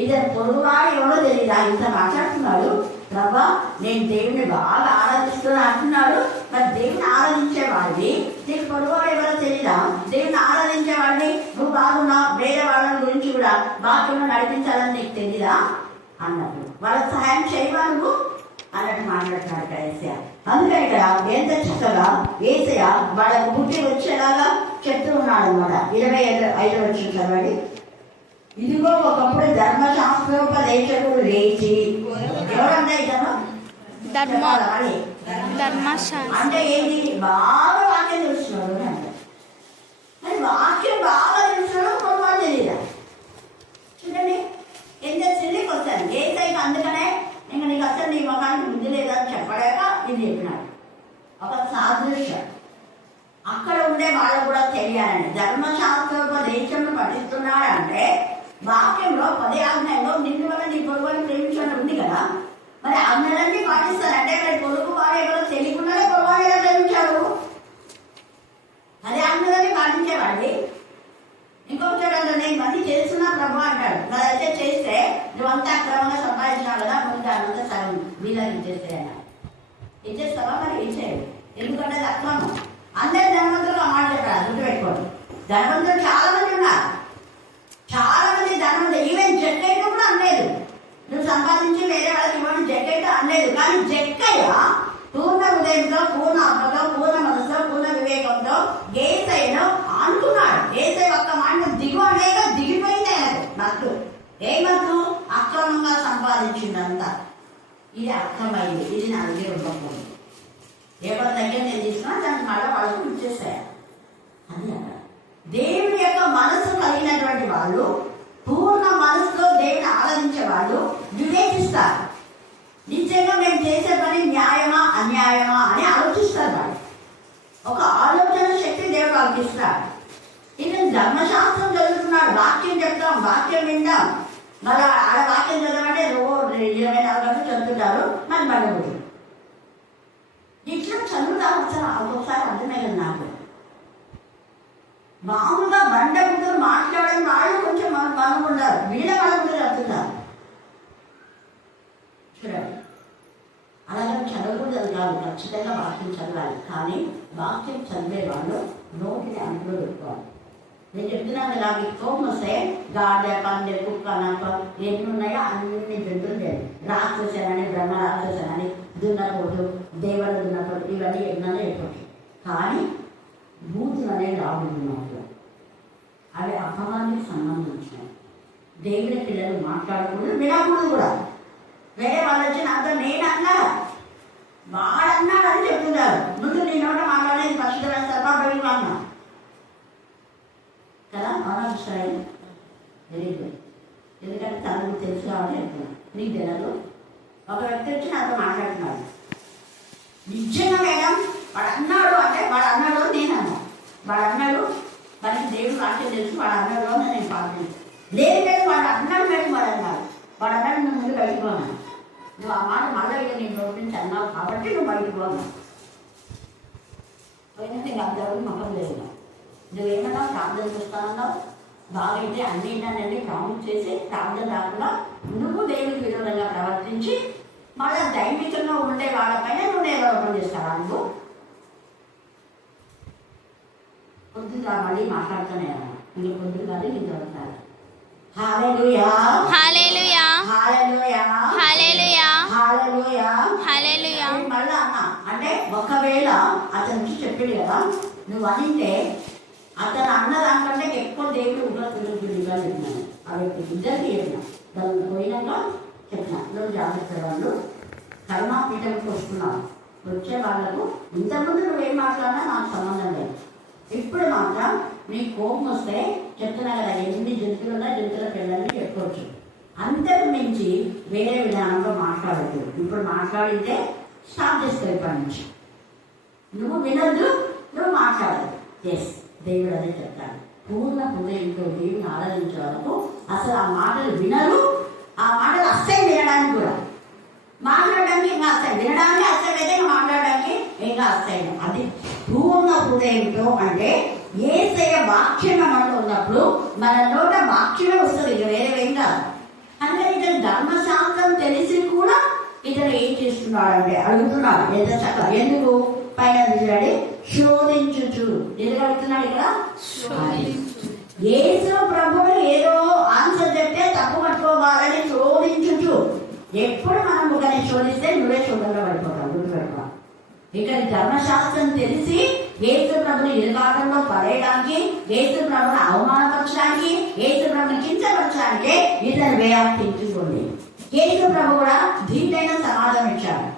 ఇదే పొరుగువాడు ఎవడో తెలియదా ఇంత మాట్లాడుతున్నాడు, ప్రభా నేను దేవుని బాగా ఆరాధిస్తున్నా అంటున్నాడు. మరి దేవుని ఆరాధించేవాడిని నీకు పొరుగువాడు ఎవరో తెలియదా? దేవుని ఆరాధించేవాడిని నువ్వు బాగున్నావు, వేరే వాళ్ళ గురించి కూడా వాక్యంలో నడిపించాలని నీకు తెలియదా అన్నప్పుడు వాళ్ళకి సహాయం చేయవా నువ్వు అన్నట్టు మాట్లాడుతున్నాడు ఇక్కడ యేసయ్య. అందుకని ఇక్కడ ఎంత చక్కగా యేసయ్య వాళ్ళకు బుద్ధి వచ్చేలాగా చెప్తూ ఉన్నాడు అనమాట. 25 వచ్చిన చదవండి. ఇదిగో ఒకప్పుడు ధర్మశాస్త్రోపదేశకుడు లేచి, ఎవరంటే అంటే ఏంటి, బాగా వాక్యం తెలుస్తున్నాడు అంటే. మరి వాక్యం బాగా తెలుస్తున్నాడు, పొరపాటు తెలియదా? చూడండి ఎంత సిల్లికి వస్తాను యేసయ్యకి. అందుకనే ఇంకా నీకు అసలు నీ ముఖానికి బుద్ధి లేదని చెప్పలేక ఇది చెప్పినాడు. ఒక సాదృశ్యం అక్కడ ఉండే వాళ్ళకు కూడా తెలియాలని. ధర్మశాస్త్రోపదేశం పఠిస్తున్నాడు అంటే వాక్యంలో 10 ఆజ్ఞల్లో నిన్ను వల్ల నీ పొరుగుని ప్రేమించడం ఉంది కదా. మరి ఆజ్ఞలన్నీ పాటిస్తారంటే మరి పొరుగు వారు ఎవరో తెలియకుండానే పొరుగుని ఎలా ప్రేమించారు? అదే ఆజ్ఞ ఇచ్చేసేయన్నా. ఇచ్చేస్తావా? మరి ఇచ్చేయడు. ఎందుకంటే అది అక్రమం. అందరు ధనవంతులు ఆ మాట చెప్పారు, గుర్తుపెట్టుకోండి. ధనవంతులు చాలా మంది ఉన్నారు, చాలా మంది ధనవంతులు. ఈవెన్ జక్కయ్య కూడా అనలేదు, నువ్వు సంపాదించి వేరే వాళ్ళకి ఇవ్వడం జక్కయ్య అనలేదు. కానీ జక్కయ్య పూర్ణ హృదయంతో, పూర్ణ ఆత్మతో, పూర్ణ మనసుతో, పూర్ణ వివేకంతో యేసయ్యను అనుకున్నాడు. యేసయ్య ఒక్క మాట దిగు అనేక దిగిపోయింది ఆయనకు నట్లు. ఏమట్లు? అక్రమంగా సంపాదించిందంతా. ఇది అర్థమైంది, ఇది నా దగ్గర ఉండకూడదు. ఎవరి దగ్గర నేను తీసుకున్నా దాన్ని మళ్ళీ వాళ్ళకు ఇచ్చేసాను. అది అక్కడ దేవుని యొక్క మనసు కలిగినటువంటి వాళ్ళు, పూర్ణ మనసుతో దేవుని ఆరాధించే వాళ్ళు వివేచిస్తారు. నిజంగా మేము చేసే పని న్యాయమా అన్యాయమా అని ఆలోచిస్తారు. వాళ్ళు ఒక ఆలోచన శక్తి దేవుడు వాళ్ళకి ఇస్తాడు. ఇతను ధర్మశాస్త్రం చదువుతున్నాడు, వాక్యం చెప్తాం, వాక్యం వింటాం. మళ్ళీ ఆడ వాక్యం చదవమంటే 24 గంటలు చదువుతుంటారు, మరి మళ్ళీ ఇట్లా చదువుతారు. ఒకసారి అర్థమయ్యింది నాకు. మామూలుగా బండ ముందు మాట్లాడని వాళ్ళు కొంచెం మనం ఉండాలి, వీళ్ళ వాళ్ళ ముందు చదువుతున్నారు. చూడండి, అలాగే చదవకూడదు కాదు, ఖచ్చితంగా వాక్యం చదవాలి. కానీ వాక్యం చదివే వాళ్ళు నోటిని అందులో పెట్టుకోవాలి. నేను చెప్తున్నాను కదా, మీకు కోపం వస్తే గాడ, పందె, కుక్క, నక్క ఎన్ని ఉన్నాయో అన్ని జంతువులు లేదు. రాక్షసనని, బ్రహ్మ రాక్షసనని, దున్నపోటు, దేవత దున్నపోటు, ఇవన్నీ ఎన్నో అయిపోతాయి. కానీ బూతులు అనేది రాబోతున్నట్లు అవి అపవానికి సంబంధించినవి. దేవుని పిల్లలు మాట్లాడకూడదు, వినకూడదు కూడా. వేరే వాళ్ళు వచ్చి నాతో నేనన్నా వాడన్నాడు అని చెప్తున్నారు. ముందు నీ నోట మాట్లాడేది పరిశుద్ధమైన సర్వాభవి అన్నా కదా. అవునా? Very good. ఎందుకంటే తనకు తెలుసు కాబట్టి చెప్తున్నాను, నీకు తెలియదు. ఒక వ్యక్తి వచ్చి నాతో మాట్లాడుతున్నాడు. నిజంగా మేడం వాడు అన్నాడు అంటే, వాడు అన్నాడు నేను అన్నా, వాడు అన్నాడు, వాడికి దేవుడు వాక్యం తెలుసు, వాడు అన్నాడు అని నేను పాటించాను. లేదు లేదు వాడు అన్నాడు మేడం, వాడు అన్నాడు, వాడు అన్నాడు, నువ్వు ముందు బయటకు పోనా, నువ్వు ఆ మాట మళ్ళీ ఇక నేను నోటి నుంచి అన్నావు కాబట్టి నువ్వు బయటకు పోనా. పోయినా నీకు అంతవరకు మొహం లేదు. నువ్వేమన్నా ప్రార్థన చూస్తానన్నావు, బాగైతే అన్ని ఏంటంటే ప్రామిస్ చేసి ప్రార్థన రాకుండా నువ్వు దేవునికి విరోధంగా ప్రవర్తించి మళ్ళీ దైవికంగా ఉండే వాళ్ళపైన నువ్వు నేరోపణ చేస్తావా? నువ్వు పొద్దుగా మళ్ళీ మాట్లాడుతూనే ఇంక పొద్దు కాదు ఇంతవరకు. హల్లెలూయా, హల్లెలూయా, హల్లెలూయా, హల్లెలూయా, హల్లెలూయా, హల్లెలూయా. మళ్ళీ అన్నా అంటే ఒకవేళ అతనికి చెప్పాడు కదా, నువ్వు అనింటే అతను అన్న దానికంటే ఎక్కువ దేవుడు ఉపయోగించుగా చెప్పినాను. ఆ వ్యక్తి ఇద్దరికి చెప్పిన, దాన్ని పోయినాక చెప్పిన, నువ్వు జాగ్రత్త వాళ్ళు కరుణాపీఠంకి వస్తున్నావు, వచ్చే వాళ్ళకు ఇంతకుముందు నువ్వేం మాట్లాడినా నాకు సంబంధం లేదు. ఇప్పుడు మాత్రం నీకు కోపం వస్తే చెప్తున్నా కదా, ఎన్ని జంతువులు ఉన్నా జంతువుల పిల్లల్ని చెప్పవచ్చు. అంతకు మించి వేరే విధానంలో మాట్లాడద్దు. ఇప్పుడు మాట్లాడితే స్టాప్ చేస్తావు. ఇప్పటి నుంచి నువ్వు వినద్దు, నువ్వు మాట్లాడదు. ఎస్, దేవుడు అదే చెప్తాడు. పూర్ణ హృదయంతో దేవుని ఆరాధించే వరకు అసలు ఆ మాటలు వినరు. ఆ మాటలు అస్సలు వినడానికి కూడా, మాట్లాడడానికి ఇంకా అస్సలు, వినడానికి అస్సలు అయితే మాట్లాడడానికి ఇంకా అస్సలు. అది పూర్ణ హృదయంతో అంటే యేసయ్య వాక్యం మనలో ఉన్నప్పుడు మన నోట వాక్యమే వస్తుంది, ఇక వేరేవేం కాదు. అందుకని ఇతను ధర్మశాస్త్రం తెలిసి కూడా ఇతను ఏం చేస్తున్నాడంటే అడుగుతున్నాడు. ఎంత చక్కగా, ఎందుకు పైన చూడండి, శోధించుచు. ఎందుకు అడుగుతున్నాడు ఇక్కడ? యేసు ప్రభువు ఏదో ఆన్సర్ చెప్తే తప్పు పట్టుకోవాలని శోధించుచు. ఎప్పుడు మనం ఒకరిని శోధిస్తే నువ్వే శోధనలో పడిపోతావు, గుర్తుపెట్టుకో. ఇక్కడ ధర్మశాస్త్రం తెలిసి యేసు ప్రభుని ఇరుగాటంలో పడేయడానికి, యేసు ప్రభుని అవమానపరచడానికి, యేసు ప్రభుని కించపరచడానికి ఇతను వే ఆఫ్ థింకింగ్ ఉంది. యేసు ప్రభు కూడా ధీటైన సమాధానం ఇచ్చాడు,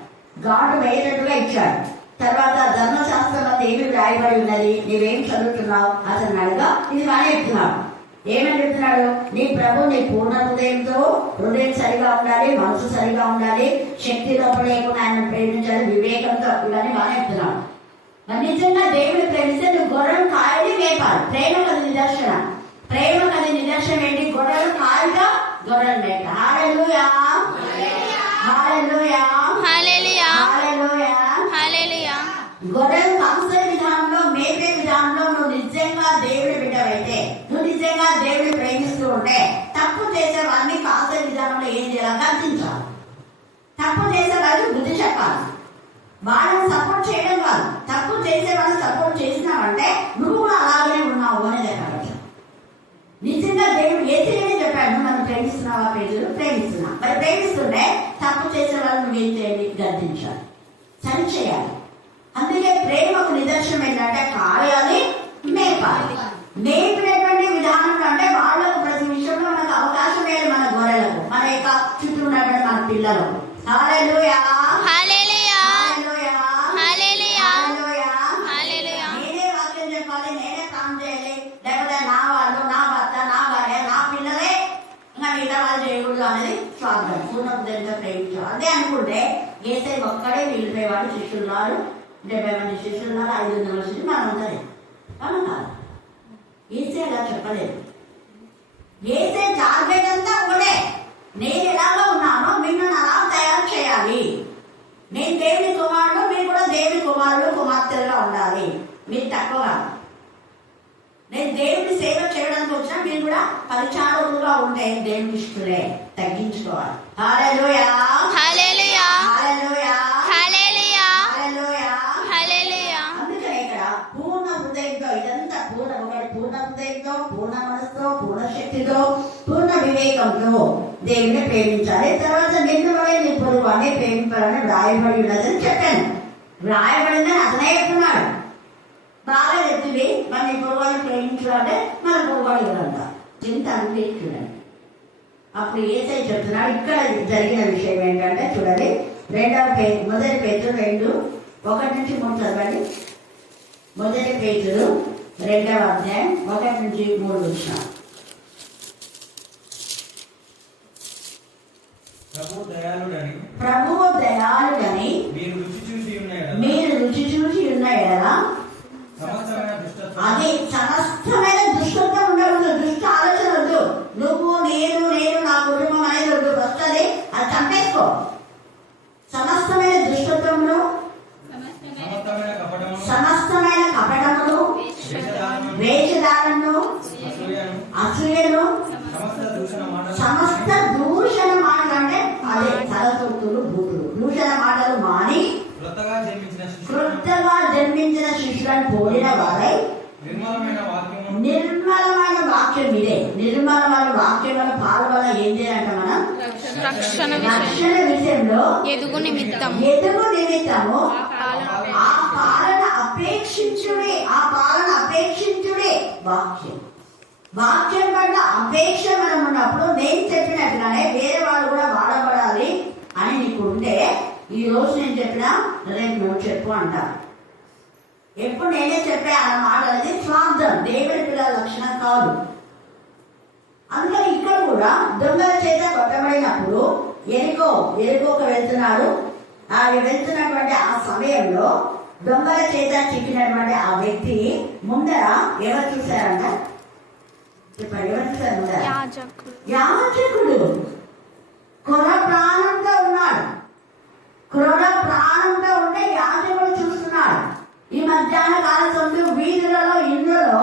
గాడు వేయనట్టుగా ఇచ్చాడు. తర్వాత ధర్మశాస్త్రం అంతా ఏమి రాయబడి ఉన్నది, నీవేం చదువుతున్నావు అతను అడగా ఇది బాగా చెప్తున్నావు. ఏమని చెప్తున్నాడు? నీ ప్రభు నీ పూర్ణ హృదయంతో, హృదయం సరిగా ఉండాలి, మనసు సరిగా ఉండాలి, శక్తి లోపల లేకుండా ఆయన ప్రేమించాలి, వివేకంతో, ఇవన్నీ బాగా చెప్తున్నాడు. మరి నిజంగా దేవుడిని ప్రేమిస్తే నువ్వు గొర్రెలు కాయని వేపాలి. ప్రేమకు అది నిదర్శనం. ప్రేమకు అది నిదర్శనం ఏంటి? గొర్రెలు కాయగా గొర్రెలు మేక. హల్లెలూయా, హల్లెలూయా, హల్లెలూయా, హల్లెలూయా, హల్లెలూయా. గొర్రెలు కాసే విధానంలో, మేపే విధానంలో నువ్వు నిజంగా దేవుడి బిడ్డవైతే, నువ్వు నిజంగా దేవుడిని ప్రేమిస్తూ ఉంటే, తప్పు చేసే వారిని కాసే విధానంలో ఏం చేయాలి? గర్తించాలి. తప్పు చేసే వాళ్ళు బుద్ధి వాళ్ళని సపోర్ట్ చేయడం కాదు, తప్పు చేసే వాళ్ళని సపోర్ట్ చేసినావంటే నువ్వు కూడా అలాగే ఉన్నావు అనేది కాబట్టి నిజంగా దేవుడు ఏసయ్యనే చెప్పాడు, మనం ప్రేమిస్తున్నావా పేదలు? ప్రేమిస్తున్నా. మరి ప్రేమిస్తుంటే తప్పు చేసే వాళ్ళు నువ్వేం చేయాలి? గద్దించాలి, సరి చేయాలి. అందుకే ప్రేమకు నిదర్శనం ఏంటంటే కాయాలి, మేపాలి. మేపినటువంటి విధానం అంటే వాళ్ళకు ప్రతి విషయంలో మనకు అవకాశం లేదు, మన గొర్రెలకు, మన యొక్క చుట్టూ ఉన్నటువంటి మన పిల్లలకు. హల్లెలూయా, హల్లెలూయా, హల్లెలూయా, హల్లెలూయా, హల్లెలూయా. హల్లెలూయా. నేనే వాక్యం చెప్పాలి, నేనే ప్రాణం చేయాలి, లేకపోతే నా వాళ్ళు, నా భర్త, నా భార్య, నా పిల్లలే ఇంకా మిగతా వాళ్ళు చేయకూడదు అనేది స్వార్థం. పూర్ణపుదంగా ప్రేమించాలి. అదే అనుకుంటే ఏసై ఒక్కడే వెళ్ళిపోయేవాడు. శిష్యులున్నారు, 70 మంది శిష్యులున్నారు, 500 శిష్యులు మనం ఉంటుంది. మనం కాదు. ఏసై అలా చెప్పలేదు. ఏసై టార్గెట్ అంతా ఒకటే, నేను ఎలాగో ఉన్నానో నిన్ను అలా తయారు చేయాలి. నేను దేవుని కుమారుడు, మీరు కూడా దేవుని కుమారుడు కుమార్తెలుగా ఉండాలి. మీరు తక్కువ, నేను దేవుని సేవ చేయడానికి వచ్చినా మీరు కూడా పరిచారకులుగా ఉంటే దేవుని ఇష్టలే, తగ్గించుకోవాలి. హల్లెలూయా, హల్లెలూయా, హల్లెలూయా, హల్లెలూయా, హల్లెలూయా, హల్లెలూయా. అందుకనే ఇక్కడ పూర్ణ హృదయంతో, ఇదంతా పూర్ణ హృదయంతో, పూర్ణ మనసుతో, పూర్ణ శక్తితో, పూర్ణ వివేకంతో దేవుని ప్రేమించాలి. తర్వాత నిన్ను వలె నీ పొరుగు వాడిని ప్రేమించాలని రాయబడి ఉన్నదని చెప్పాను. రాయబడిందని అతనే చెప్తున్నాడు. బాగా చెప్తుంది, మన నీ పొరుగు ప్రేమించాలంటే మన పొరుగు ఇవ్వాలంట. చింత అన్ని చూడండి. అప్పుడు ఏసై చెప్తున్నాడు. ఇక్కడ జరిగిన విషయం ఏంటంటే చూడండి, మొదటి పేతురు 2:1-3 చదవండి. మొదటి పేతురు 2వ అధ్యాయం 1-3 వచ్చిన. ప్రభువు దయాళుడని మీరు రుచి చూసి ఉన్న ఎడల అది సమస్తమైన దుష్టత్వం ఉండకూడదు, దుష్ట ఆలోచన వద్దు. నువ్వు నేను నా కుటుంబం అనేది వద్దు, వస్తుంది అది చంపేసుకో. సమస్తమైన దుష్టత్వమును, సమస్తమైన కపటమును, వేషధారణను, అసూయను, సమస్త దూషణ మాటలు అంటే అదే సరసూతులు, భూతులు, దూషణ మాటలు మాని క్రొత్తగా జన్మించిన శిష్యులను పోలిన వారై నిర్మలమైన వాక్యం ఇదే. నిర్మలమైన వాక్యం వల్ల పాల్గొన ఏం చేయాలంట? మనం రక్షణ విషయంలో ఎదుగు నిమిత్తము ఆ పాలన అపేక్షించుడే వాక్యం పట్ల అపేక్ష మనం ఉన్నప్పుడు నేను చెప్పినట్టుగానే వేరే వాళ్ళు కూడా వాడబడాలి అని నీకు ఉంటే, ఈ రోజు నేను చెప్పినా రేపు నువ్వు చెప్పు అంటారు. ఎప్పుడు నేనే చెప్పే అన్న మాట అనేది స్వార్థం, దేవుడి పిల్లల లక్షణం కాదు. అందుకని ఇక్కడ కూడా దొంగల చేత కొట్టబడినప్పుడు ఎరుకోకు వెళ్తున్నాడు. ఆ వెళ్తున్నటువంటి ఆ సమయంలో దొంగల చేత చిక్కినటువంటి ఆ వ్యక్తి ముందర ఎవరు చూశారంట? చెప్పండి, ఎవరు చూశారు ముందర? యాజకుడు క్రొర ప్రాణంతో ఉన్నాడు. క్రొర ప్రాణంతో ఉంటే యాజకుడు చూస్తున్నాడు. ఈ మధ్యాహ్న కాల సమయంలో వీధులలో, ఇళ్లలో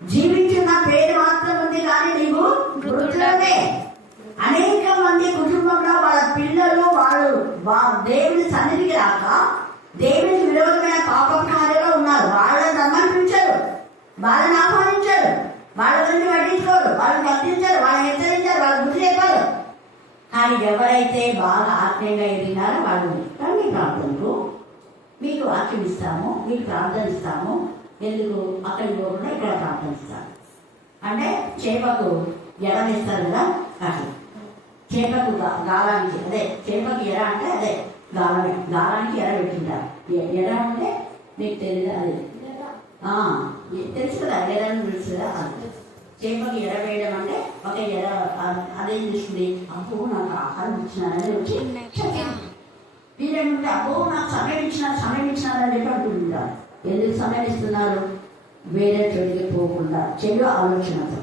జీవించిన పేరు మాత్రం ఉంది, కానీ నీవు మృతులమే. అనేక మంది కుటుంబంలో వాళ్ళ పిల్లలు వాళ్ళు దేవుని సన్నిధికి రాక దేవునికి విరోధమైన పాప కార్యాలు ఉన్నారు. వాళ్ళని రమ్మనిపించారు, వాళ్ళని ఆహ్వానించారు, వాళ్ళ గురించి పట్టించుకోరు, వాళ్ళని గర్తించారు, వాళ్ళని హెచ్చరించారు, వాళ్ళ బుద్ధి చెప్పారు. కానీ ఎవరైతే బాగా ఆత్మీయంగా ఎదిగినారో వాళ్ళు మీ ప్రార్థనకు మీకు వాక్యం ఇస్తాము, మీకు ప్రార్థన ఇస్తాము, ఎందుకు అక్కడికి పోకుండా ఇక్కడ ప్రార్థన ఇస్తాము అంటే చేపకు ఎరవేస్తారు కదా, అట్లా చేపకు గాలానికి, అదే చేపకు ఎర అంటే అదే గాలమే, గాలానికి ఎర పెట్టింటారు. ఎర అంటే మీకు తెలియదు, అది తెలుసు కదా, ఎరని తెలుసు కదా. చేపకి ఎర వేయడం అంటే ఒక ఎర అదేం చూస్తుంది, అబ్బో నాకు ఆహారం ఇచ్చినారని వచ్చి వీరేమంటే అబ్బో నాకు సమయం ఇచ్చినారని చెప్పి అంటుంటారు. ఎందుకు సమయం ఇస్తున్నారు? వేరే చోటికి పోకుండా చెడు ఆలోచనతో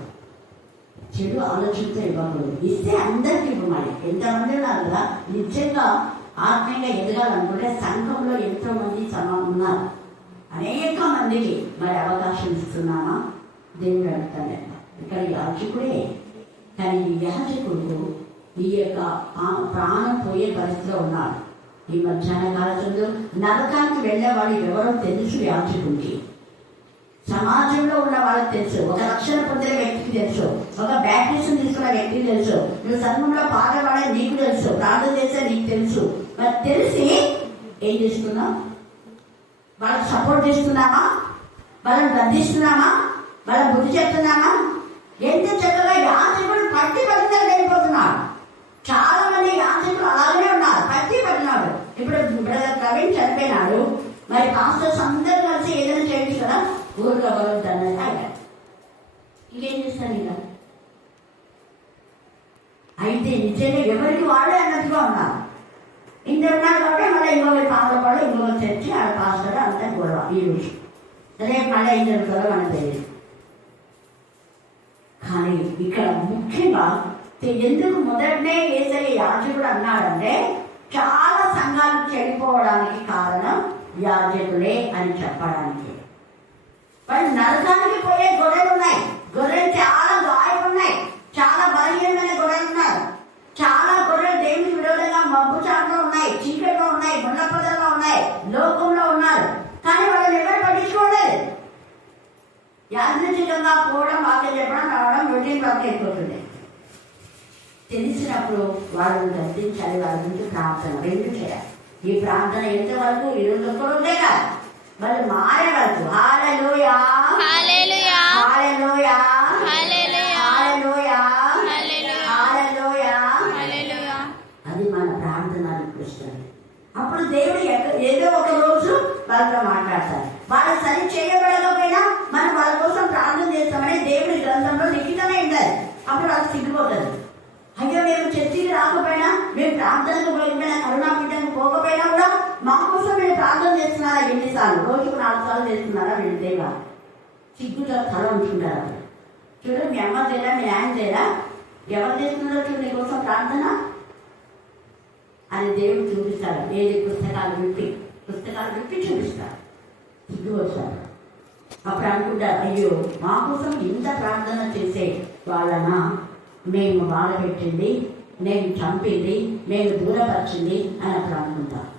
ఇవ్వకూడదు. ఇస్తే అందరికీ ఇవ్వమని. ఎంతమంది ఉన్నారు కదా నిజంగా ఆత్మీయంగా ఎదగాలనుకుంటే సంఘంలో ఎంతో మంది ఉన్నారు. అనేక మందికి మరి అవకాశం ఇస్తున్నామా? దేవుడు అడుగుతాడు. ఇక్కడ యాజకుడే, కానీ ఈ యాజకుడు ఈ యొక్క ప్రాణం పోయే పరిస్థితిలో ఉన్నాడు. ఈ మధ్యాహ్న కాలంలో నరకానికి వెళ్ళేవాడు ఎవరో తెలుసు యాజకుడికి. సమాజంలో ఉన్న వాళ్ళకి తెలుసు, ఒక రక్షణ పొందిన వ్యక్తికి తెలుసు, ఒక బ్యాప్టిజం తీసుకున్న వ్యక్తికి తెలుసు, నువ్వు సంఘంలో పాటపాడే నీకు తెలుసు, ప్రార్థన చేస్తే నీకు తెలుసు. మరి తెలిసి ఏం చేస్తున్నావు? వాళ్ళకి సపోర్ట్ చేస్తున్నామా? వాళ్ళని గద్దిస్తున్నామా? వాళ్ళ బుద్ధి చెప్తున్నామా? ఎంత చక్కగా యాజకుడు పట్టి పట్టిన వెళ్ళిపోతున్నాడు. చాలా మంది యాజకులు అలాగే ఉన్నారు, పట్టి పట్టినాడు. ఇప్పుడు బ్రదర్ ప్రవీణ్ చనిపోయినాడు, మరి పాస్టర్స్ అందరూ కలిసి ఏదైనా చేయించారా? ఊరిలో బలుగుతాను ఇదేం చేస్తాను ఇక. అయితే నిజంగా ఎవరికి వాడే అన్నట్టుగా ఉన్నారు. ఇందరు ఉన్నారు కాబట్టి మళ్ళీ ఇంకొకరి పాటలు పాడు, ఇంకొకరు చర్చి ఆ పాస్టర్ అంతా గొడవ. ఈ రోజు రేపు మళ్ళీ ఏం జరుగుతుందో మనకు తెలియదు. కానీ ఇక్కడ ముఖ్యంగా ఎందుకు మొదటనే యేసయ్య యాజకుడు అన్నాడంటే, చాలా సంఘాలు చెడిపోవడానికి కారణం యాజకులే అని చెప్పడానికి. వాళ్ళు నరకానికి పోయే గొర్రెలు ఉన్నాయి, గొర్రెలు చాలా గాయాలు ఉన్నాయి, చాలా బలహీనమైన గొర్రెలు ఉన్నారు. చాలా గొర్రెలు దేవునికి విరోధంగా మబ్బు చాటులో ఉన్నాయి, చీకట్లో ఉన్నాయి, గుండపదల్లో ఉన్నాయి, లోకంలో ఉన్నారు. కానీ వాళ్ళని ఎవరు పట్టించుకోలేదు. యాదృచ్ఛికంగా పోవడం, వాక్యం చెప్పడం, రావడం రొటీన్ వర్క్ అయిపోతుంది. తెలిసినప్పుడు వాళ్ళని గద్దించాలి, వాళ్ళ గురించి ప్రార్థన రెండు చేయాలి. ఈ ప్రార్థన ఎంతవరకు ఈరోజు ఒక్కరోజే కాదు, వాళ్ళు మారే వరకు. హల్లెలూయా hallelujah hallelujah hallelujah hallelujah hallelujah hallelujah. హల్లెలూయా. అది మన ప్రార్థన అనిపిస్తుంది. అప్పుడు దేవుడు ఏదో ఒక రోజు వాళ్ళతో మాట్లాడతారు. వాళ్ళు సరి చేయబడకపోయినా మనం వాళ్ళ కోసం ప్రార్థన చేస్తామని దేవుడి గ్రంథంలో లిఖితమే ఉండాలి. అప్పుడు వాళ్ళకి సిగ్గుపోతుంది. అయ్యో మేము చర్చికి రాకపోయినా, మేము ప్రార్థనకు పోయిపోయినా, కరుణాపీఠానికి పోకపోయినా కూడా మా కోసం మీరు ప్రార్థన చేస్తున్నారా? ఎన్నిసార్లు? రోజుకు 4 సార్లు చేస్తున్నారా? వీళ్ళు దేవా సిగ్గుతో తల ఉంటుంటారు. చూడు, మీ అమ్మ చేయరా, మీ నాయన చేయరా, ఎవరు చేస్తున్నారో చూడు నీ కోసం ప్రార్థన అని దేవుడు చూపిస్తాడు. ఏది పుస్తకాలు విప్పి చూపిస్తాడు. సిగ్గు వస్తాడు. అప్పుడు అనుకుంటారు, అయ్యో మా కోసం ఇంత ప్రార్థన చేసే వాళ్ళనా మేము బాధపెట్టింది, నేను చంపింది, నేను దూరపరిచింది అని అప్పుడు అనుకుంటారు.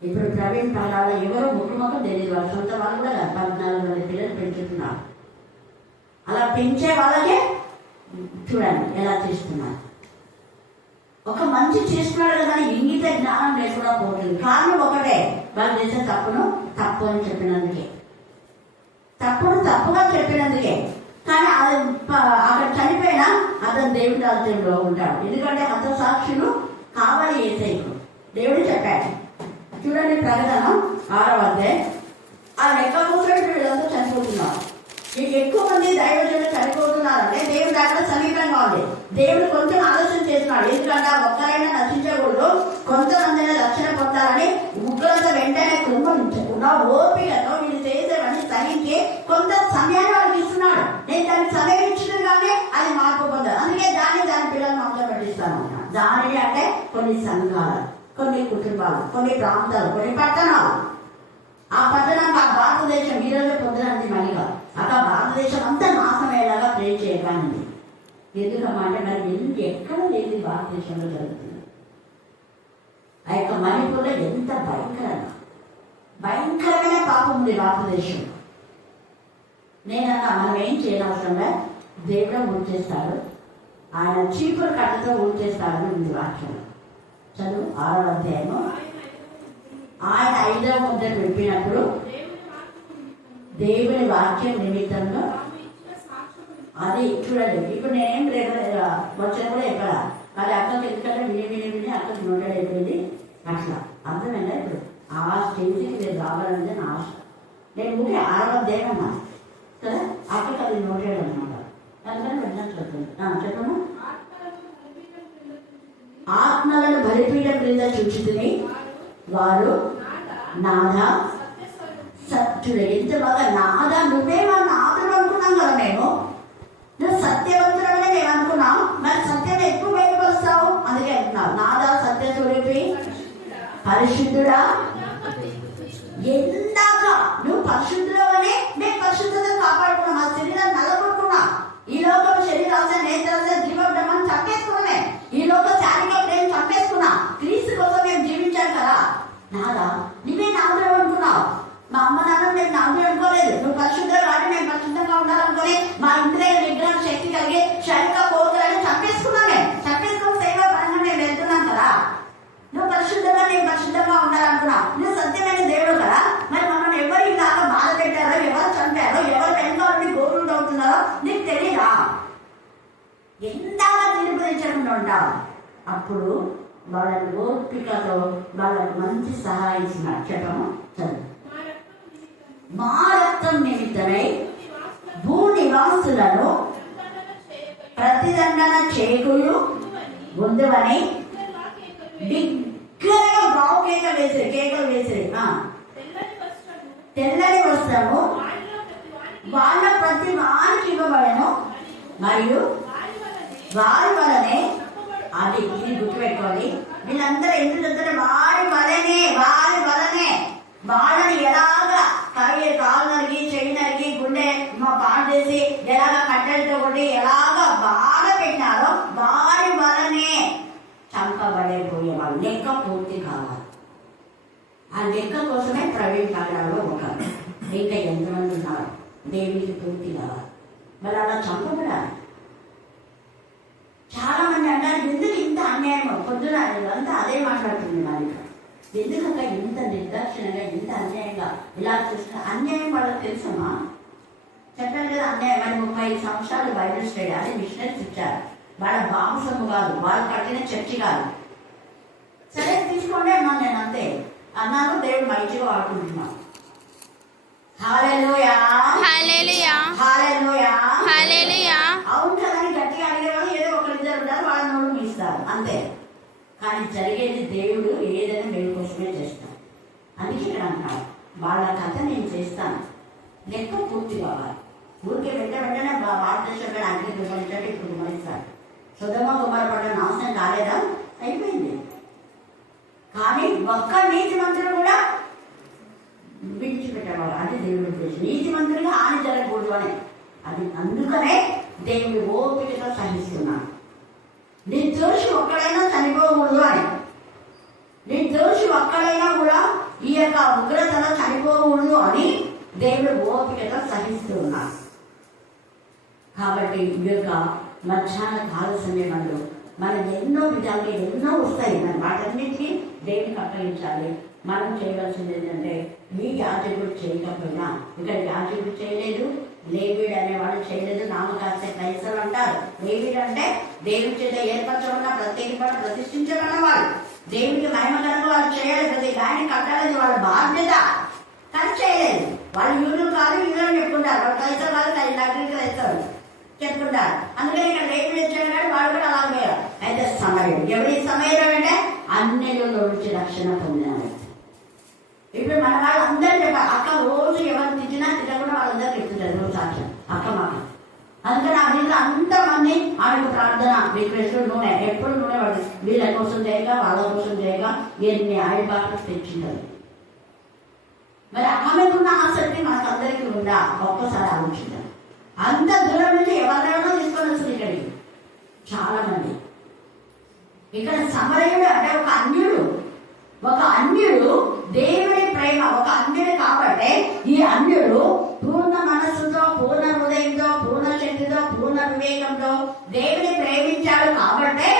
ఇప్పుడు ప్రవీణ్ పాడాల ఎవరో ముఖ్యముఖం తెలియదు, వాళ్ళ సొంత వాళ్ళు కూడా 14 మంది పిల్లలు పెంచుతున్నారు. అలా పెంచే వాళ్ళకే చూడండి ఎలా చేస్తున్నారు. ఒక మంచి చేస్తున్నాడు కదా, ఇంగిత జ్ఞానం లేకుండా పోతుంది. కారణం ఒకటే, వాళ్ళు చేసే తప్పును తప్పు అని చెప్పినందుకే, తప్పును తప్పుగా చెప్పినందుకే. కానీ అక్కడ చనిపోయినా అతను దేవుడి రాజ్యంలో ఉంటాడు. ఎందుకంటే హతసాక్షులు కావాలి యేసయ్యకు దేవుడు చెప్పాడు. చూడండి, ప్రకటన 6వ అధ్యాయం. ఆ లెక్క కూర్చొని వీళ్ళంతా చనిపోతున్నారు. ఎక్కువ మంది దైవజనులు చనిపోతున్నారంటే దేవుడు అక్కడ సమీపంగా ఉంది. దేవుడు కొంచెం ఆలోచన చేస్తున్నాడు. ఎందుకంటే ఒక్కరైనా నశించకూడదు, కొంతమందిని రక్షణ పొందాలని ముగ్గురంతా వెంటనే కుటుంబించకుండా ఓపికతో వీళ్ళు చేసేవని సహించి కొంత సమయాన్ని వాళ్ళకి ఇస్తున్నాడు. నేను దానికి సమయం ఇచ్చినగానే అది మార్పు పొందాలి. అందుకే దాని పిల్లలు మాత్రం పట్టిస్తాను. దానిని అంటే కొన్ని సంఘాలు, కొన్ని కుటుంబాలు, కొన్ని ప్రాంతాలు, కొన్ని పట్టణాలు. ఆ పట్టణానికి ఆ భారతదేశం ఈరోజు పొందడానికి మళ్ళీగా అక్కడ భారతదేశం అంతా నాశమయ్యేలాగా ప్రే చేయగానే. ఎందుకమ్మంటే మరి ఎక్కడ లేదు భారతదేశంలో జరుగుతుంది. ఆ యొక్క మణిపూర్లో ఎంత భయంకరమైన పాపం ఉంది భారతదేశంలో. నేనన్నా మనం ఏం చేయనవసరంగా దేవుడు ఊడ్చేస్తాడు, ఆయన చీపురు కట్టతో ఊడ్చేస్తాడని ఉంది వాక్యంలో. చదువు 6వ అధ్యాయము. ఆయన 5వ ముద్రకు విప్పినప్పుడు దేవుని వాక్యం నిమిత్తంగా అది చూడండి. ఇప్పుడు నేనేం వచ్చిన కూడా ఎక్కడ అది అక్కడికి ఎందుకంటే విని అక్కడికి నోటైపోయింది. అట్లా అర్థమైందా? ఇప్పుడు ఆ స్టేజ్కి నేను రావాలనేది నా ఆశ. నేను ఊరికే 6వ అధ్యాయం అన్నాను కదా, అక్కడికి అది నోటేయడం అనమాట. అందుకని వెళ్ళినట్టు చెప్పను. ఆత్మలను బలిపీఠం క్రింద చూచుకుని వారు నాదా సత్యుడు. ఎంత బాగా నాదా, నువ్వే మా నాదుడు అనుకున్నాం కదా మేము. నువ్వు సత్యవంతుడనే మేము అనుకున్నాం, మరి సత్యం ఎక్కువ బయటకు వస్తావు. అందుకే అంటున్నావు నాదా సత్య స్వరూపి పరిశుద్ధుడా. ఎందాక నువ్వు పరిశుద్ధులవనే మేము పరిశుద్ధత కాపాడుకున్నాం. ఆ శరీరాన్ని నలగొట్టుకున్నాం. ఈ లోకం శరీరాశ, నేత్రాశ, జీవ బ్రహ్మను చంపేసుకున్నామే. ఈ లోక శారీరక ప్రేమ చంపేసుకున్నాం. క్రీస్తు కోసం మేము నాదా? నువ్వే నాదుడు అనుకున్నావు. మా అమ్మ నాన్న నేను నాదుడు అనుకోలేదు. నువ్వు పరిశుద్ధంగా కాబట్టి నేను పరిశుద్ధంగా ఉండాలనుకోని మా ఇంద్రియ నిగ్రహ శక్తి కలిగి శరీర కోరికలను చంపేసుకున్నాను. నేను చంపేసుకుని సేవ పరంగా నేను వెళ్తున్నాను కదా. నువ్వు పరిశుద్ధంగా నేను పరిశుద్ధంగా ఉండాలనుకున్నావు. నువ్వు సత్యమైన దేవుడు కదా. మరి మమ్మల్ని ఎవరు ఇలాగా బాధ పెట్టారో, ఎవరు చంపారో, ఎవరు వెనకాలని గోరుడు అవుతున్నారో నీకు తెలియదా? ఎంతగా తీర్పుదించకుండా ఉంటావు. అప్పుడు వాళ్ళని ఓపికతో వాళ్ళకి మంచి సహాయం ఇచ్చినాడు. చెప్పము చదువు. మా రక్తం నిమిత్తమై భూ నివాసులను ప్రతిదండన చేకులు ఉందని బిగ్గరగా గావు కేకలు వేసిరి. తెల్లని వస్త్రము వాళ్ళ ప్రతి వారికి ఇవ్వబడను, మరియు వారి వలనే, అది ఇది గుర్తుపెట్టుకోవాలి. వీళ్ళందరూ ఎందుకు చెప్తారు? వారి వలనే వాళ్ళని ఎలాగా కాలు నరికి, చెయ్యి నరికి, గుండె పాడు చేసి ఎలాగా కట్టెలతో కొట్టి ఎలాగా బాగా పెట్టినారో వారి వలనే చంపబడిపోయే వాళ్ళు. లెక్క పూర్తి కావాలి. ఆ లెక్క కోసమే ప్రవీణ్ కాలాలో ఒకరు, ఇంకా ఎంతమంది ఉన్నారు దేవునికి పూర్తి కావాలి. మరి అలా చంపబడాలి. చాలా మంది అంటారు, ఎందుకు ఇంత అన్యాయం? పొద్దున అంతా అదే మాట్లాడుతుంది నాయక. ఎందుకంటే ఇంత నిర్దాక్షిణంగా, ఇంత అన్యాయంగా ఇలా చూసిన అన్యాయం వాళ్ళకి తెలుసమ్మా? చెప్పాను కదా అన్యాయం. మరి 35 సంవత్సరాలు బైబిల్ స్టడీ అది మిషనరీస్ ఇచ్చారు. వాళ్ళ బాంసము కాదు, వాళ్ళు కట్టిన చర్చి కాదు. సరే తీసుకోండి అన్నాను నేను, అంతే అన్నాను. దేవుడు మంచిగా వాడుకుంటున్నాను. హల్లెలూయా, హల్లెలూయా, హల్లెలూయా, హల్లెలూయా. అవును కదా అని గట్టిగా అడిగేవాళ్ళు ఏదో ఒకరిద్దరు ఉంటారు, వాళ్ళ నోడు మీస్తారు అంతే. కానీ జరిగేది దేవుడు ఏదైనా మేలు కోసమే చేస్తాను. అందుకే ఇక్కడ అంటాడు, వాళ్ళ కథ నేను చేస్తాను, లెక్క పూర్తి కావాలి. ఊరికే వెంటనే భారతదేశంలో అగ్ని గుమ్మరించాడు, ఇప్పుడు గుమ్మరిస్తాడు. సుధమ గుమ్మరపడ్డ నాశనం కాలేదా? అయిపోయింది. కానీ ఒక్క నీతి మంత్రులు కూడా విడిచిపెట్టేవాడు. అది దేవుడి ఉద్దేశం. నీతి మంత్రులుగా హాని జరగకూడదు అని. అది అందుకనే దేవుడి ఓపికతో సహిస్తున్నాడు. నిర్దోషి ఒక్కడైనా చనిపోకూడదు అని. నిర్దోషి ఒక్కడైనా కూడా ఈ యొక్క ఉగ్రతలో చనిపోకూడదు అని దేవుడు ఓపికతో సహిస్తున్నాడు. కాబట్టి ఈ యొక్క మధ్యాహ్న కాల సమయంలో మనం ఎన్నో విధాలుగా ఎన్నో వస్తాయి. మన వాటన్నిటికీ దేవునికి అప్పగించాలి. మనం చేయవలసింది ఏంటంటే, మీ యాజకుడు చేయకపోయినా, ఇక్కడ యాజకుడు చేయలేదు, లేవీడు అనేవాడు చేయలేదు, నామకాస్త క్రైస్తవులు అంటారు. లేవీడు అంటే దేవుడి చేత ఏర్పరచబడిన, ప్రత్యేకపడి ప్రతిష్ఠించబడిన వాళ్ళు. దేవుడికి మహిమకరంగా వాళ్ళు చేయాలి. ప్రతి గాయని కట్టాలని వాళ్ళ బాధ్యత. కానీ చేయలేదు. వాళ్ళు యూదులు కాదు, యూదులు చెప్పుకుంటారు. వాళ్ళు క్రైస్తవులు కాదు, నగరికి క్రైస్తవులు చెప్పుకుంటారు. అందుకని ఇక్కడ లేవీడు వచ్చాడు, వాడు కూడా అలాగే. అయితే సమయం, ఎవరి సమయం అంటే అన్నిలో నుంచి రక్షణ పొందినారు. ఇప్పుడు మన వాళ్ళు అందరూ చెప్పారు, అక్క రోజు ఎవరు తిట్టినా తిట్టకుండా వాళ్ళందరూ చెప్తుంటారు రోజు సాక్ష్యం అక్క మాకు. అందుకని ఆ వీళ్ళు అంతమంది ఆమెకు ప్రార్థన రిక్వెస్ట్, నూనె ఎప్పుడు నూనె పడుతుంది. వీళ్ళ కోసం చేయక, వాళ్ళ కోసం చేయక ఎన్ని ఆయిల్ బాటిల్స్ తెచ్చింటారు. మరి ఆమెకున్న ఆసక్తి మనకు అందరికీ ఉందా? ఒక్కసారి ఆలోచించారు. అంత దూరం నుంచి ఎవరెవరో తీసుకొని వస్తుంది ఇక్కడికి చాలా మంది. ఇక్కడ సమరయుడు అంటే ఒక అన్యుడు దేవుని ప్రేమ, ఒక అన్యుడు కాబట్టి ఈ అన్యుడు పూర్ణ మనస్సుతో, పూర్ణ హృదయంతో, పూర్ణ శక్తితో, పూర్ణ వివేకంతో దేవుని ప్రేమించాడు. కాబట్టి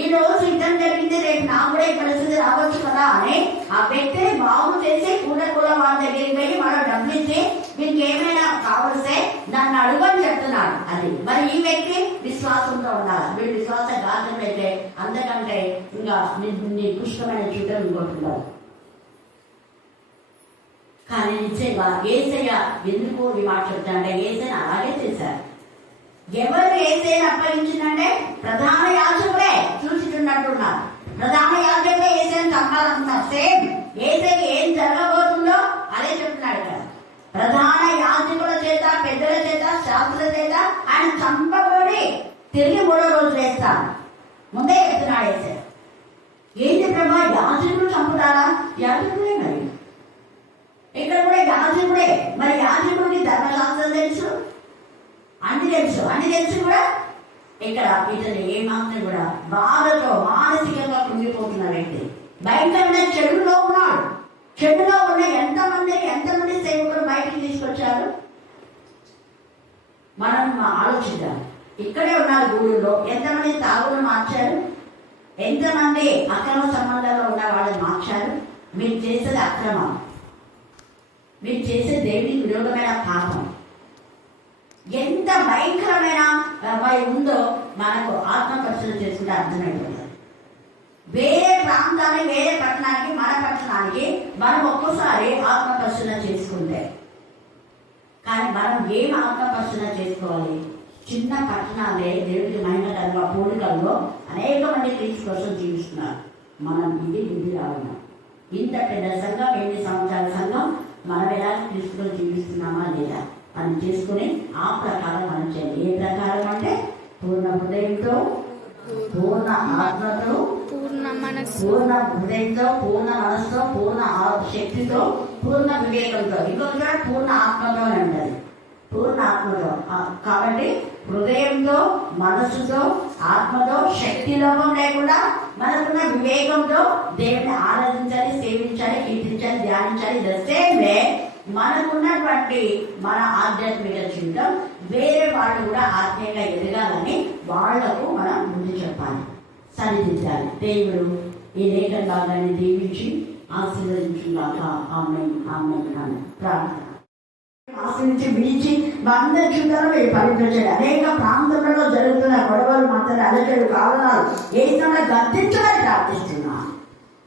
ఈ రోజు యుద్ధం జరిగింది, రేపు నాకు కూడా ఈ పరిస్థితి రావచ్చు కదా అని ఆ వ్యక్తిని బాగు చేసి కూల వాళ్ళ దగ్గరికి పోయి మనం డబ్బులు ఇచ్చి మీకు ఏమైనా కావలిస్తే నన్ను అడుగని చెప్తున్నాడు. అది మరి ఈ వ్యక్తి విశ్వాసంతో ఉండాలి. వీడు విశ్వాస ఘాతం అయితే అంతకంటే ఇంకా నికృష్టమైన జీవితం ఇంకోటున్నారు. కానీ నిశ్చయంగా ఏసయ్య ఎందుకు ఈ మాట చెప్తానంటే, ఏసయ్య అలాగే చేశారు. ఎవరు ఏసయ్యను అప్పగించిందంటే ప్రధాన యాజకుడే చూసినట్టున్నారు. ప్రధాన యాజకుడే ఏసయ్యను చంపాలనుకున్నారు. సేమ్ ఏసయ్యకి ఏం జరగబోతుందో అదే చెప్తున్నాడు కదా. ప్రధాన యాజకుల చేత, పెద్దల చేత, శాస్త్రుల చేత ఆయన చంపబడి తిరిగి 3వ రోజు వేస్తాను ముందే చెప్తున్నాడు ఏసయ్య. ఏంటి ప్రభా, యాజకులు చంపుతారా? యాజకుడే మరి ఇక్కడ కూడా యాజకుడే. మరి యాజకుడికి ధర్మశాస్త్రం తెలుసు, అన్ని తెలుసు కూడా ఇక్కడ ఇతను ఏమాత్రం కూడా బాధతో మానసికంగా కుంగిపోతున్న వ్యక్తి, భయంకరమైన చెడులో ఉన్నాడు. మనం ఆలోచిద్దాం. ఇక్కడే ఉన్నారు గూడూరులో, ఎంతమంది తాగులు మార్చారు, ఎంతమంది అక్రమ సంబంధాల్లో ఉన్న వాళ్ళని మార్చారు. మీరు చేసేది అక్రమం, మీరు చేసే దేవునికి విరోధమైన పాపం ఎంత భయంకరమైన ఉందో మనకు ఆత్మ పరిశీలన చేసుకుంటే అర్థమైపోతుంది. వేరే ప్రాంతానికి, వేరే పట్టణానికి, మన పట్టణానికి మనం ఒక్కోసారి ఆత్మ పరిశీలన చేసుకుంటే, కానీ మనం ఏం ఆత్మ పరిశీలన చేసుకోవాలి? చిన్న పట్టణాలే దేవుడికి మహిమకరంగా పూడికల్లో అనేక మంది క్రీస్తు కోసం జీవిస్తున్నారు. మనం ఇది రావాలి. ఇంత పెద్ద సంఘం, 8 సంవత్సరాల సంఘం, మనం ఎలా క్రీస్తులో జీవిస్తున్నామా లేదా అని చేసుకుని ఆ ప్రకారం మనం చేయాలి. ఏ ప్రకారం అంటే పూర్ణ హృదయంతో, పూర్ణ ఆత్మతో, పూర్ణ హృదయంతో, పూర్ణ మనసుతో, పూర్ణ శక్తితో, పూర్ణ వివేకంతో, ఇంకొక పూర్ణ ఆత్మతో అని అంటది. పూర్ణ ఆత్మతో. కాబట్టి హృదయంతో, మనసుతో, ఆత్మతో, శక్తి లోపం లేకుండా మనకున్న వివేకంతో దేవుని ఆరాధించాలి, సేవించాలి, కీర్తించాలి, ధ్యానించాలి. ద సేమ్ వే మనకున్నటువంటి మన ఆధ్యాత్మిక జీవితం వేరే వాళ్ళు కూడా ఆత్మీయంగా ఎదగాలని వాళ్లకు మనం ముందు చెప్పాలి, సరిదిద్దాలి. దేవుడు ఈ లేఖన భాగాన్ని దీవించి ఆశీర్వదించుగాక. ఆమేన్, ఆమేన్, ఆమేన్. ప్రార్థన. ఆశ్రయించి విడిచి అందరి జీవితంలో మీరు పరిగణించండి. అనేక ప్రాంతాలలో జరుగుతున్న గొడవలు, మాత్రం అలజడు కారణాలు ఏదైనా గర్తించడానికి ప్రార్థిస్తున్నా.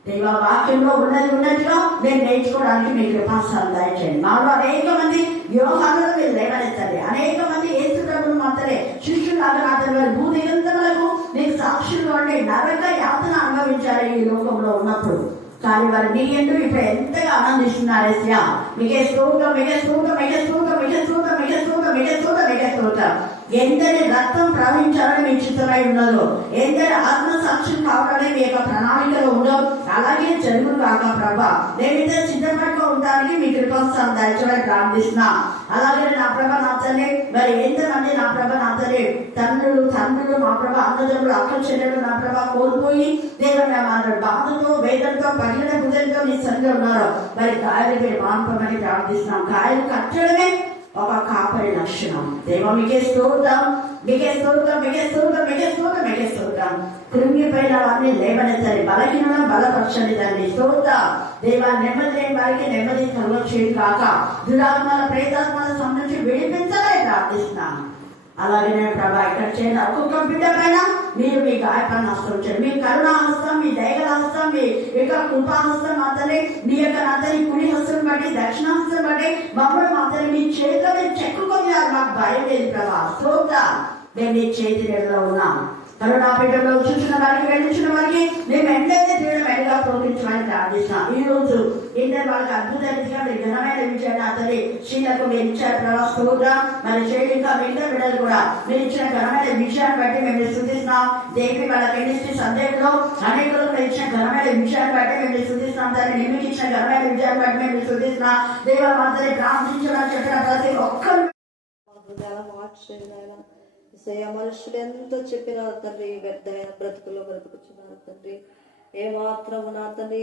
దైవ వాక్యంలో ఉన్నట్టుగా నేను నేర్చుకోవడానికి మీకు కృపాసనం దయచేయండి. మాలో అనేక మంది వ్యూహాలను మీరు లేవనెత్తండి. అనేక మంది యేసు ప్రభువును మాత్రమే శిష్యులాగా నాతో భూదిగంతములకు మీకు సాక్షులు అంటే నరక యాతన అనుభవించాలి ఈ లోకంలో ఉన్నప్పుడు. కానీ వారు నీ ఎందుకు ఇప్పుడు ఎంతగా ఆనందిస్తున్నారు. ఏసయ్యా మీకే స్తోత్రం, మీకే స్తోత్రం, మీకే స్తోత్రం, మీకే స్తోత్రం, మీకే స్తోత్రం, మీకే స్తోత్రం, మీకే స్తోత్రం. ఎందరి రక్తం ప్రవహించాలని మీ చిత్తమై ఉన్నదో, ఎందరి ఆత్మ సాక్ష్యం కావాలని మీ యొక్క ప్రణాళికలో ఉందో అలాగే జరుగును కాక ప్రభా. నేనైతే సిద్ధపడుతూ ఉండడానికి మీ కృపాసనం దయచేయడానికి ప్రార్థిస్తున్నా. అలాగే నా ప్రభ నా తల్లి, మరి ఎంతమంది నా ప్రభ నా తల్లి తండ్రులు మా ప్రభ, అన్నదమ్ములు, అక్క చెల్లెలు నా ప్రభ కోల్పోయి దేవుని బాధతో, వేదనతో, పగిలిన హృదయంతో మీ సరిగా ఉన్నారు. మరి గాయాలు మీరు మాన్పమని ప్రార్థిస్తున్నాం. గాయాలు కట్టడమే ఒక కాపరి లక్షణం. దేవ మీకే స్తోత్రం, మీకే స్తోత్రం, మీకే స్తోత్రం, మీకే స్తోత్రం, మీకే స్తోత్రం. కృంగిపోయిన వారిని లేవనెత్తని, బలహీనలను బలపరచండి తండ్రి. స్తోత్రం దేవ. నెమ్మది లేని వారికి నెమ్మది కలుగచేయు కాక, దురాత్మల, ప్రేతాత్మల సంబంధించి విడిపించాలని ప్రార్థిస్తున్నాను. అలాగే నేను ప్రభా ఇక్కడ చేయాలి ఒక్కొక్క బిడ్డ పైన మీరు మీ గాయపడిన హస్తం ఉంచండి. మీ కరుణా హస్తం, మీ దయగల హస్తం, మీ యొక్క కృపా హస్తం మాత్రమే, మీ యొక్క నాతని కుడి హస్తం బట్టి, దక్షిణ హస్తం బట్టి మమ్మల్ని మాత్రమే మీ చేతిలో మీరు చెక్కుకొని మాకు భయం లేదు ప్రభా. స్తోత్రం. మేము మీ చేతి నెలలో ఉన్నాం. కరుణాపీఠంలో చూసిన వారికి, వెళ్ళించిన వారికి మేము ఎంతైతే దేవుడు మెడగా ప్రోత్సహించమని ప్రార్థిస్తున్నాం. ఈ రోజు ఇంటర్ వాళ్ళకి అద్భుత రీతిగా మీరు ఘనమైన విజయాన్ని అతని శ్రీలకు మీరు ఇచ్చారు ప్రభా. స్తోత్రం. మరి చేయండి. ఇంకా మిగతా బిడ్డలు కూడా మీరు ఇచ్చిన ఘనమైన విజయాన్ని బట్టి మేము స్తుతిస్తున్నాం. దేవి వాళ్ళ కెమిస్ట్రీ సబ్జెక్టులో అనేకులు మీరు ఇచ్చిన ఘనమైన విజయాన్ని బట్టి మేము స్తుతిస్తున్నాం. దాన్ని నిర్మికి ఇచ్చిన ఘనమైన విజయాన్ని బట్టి మేము స్తుతిస్తున్నాం. దేవ మాత్రమే ప్రార్థించడానికి చెప్పిన ప్రతి ఒక్కరు మనుషులు ఎంతో చెప్పిన తండ్రి వ్యర్థమైన బ్రతుకులో బ్రతుకుతున్నారు తండ్రి. ఏమాత్రం నా తండ్రి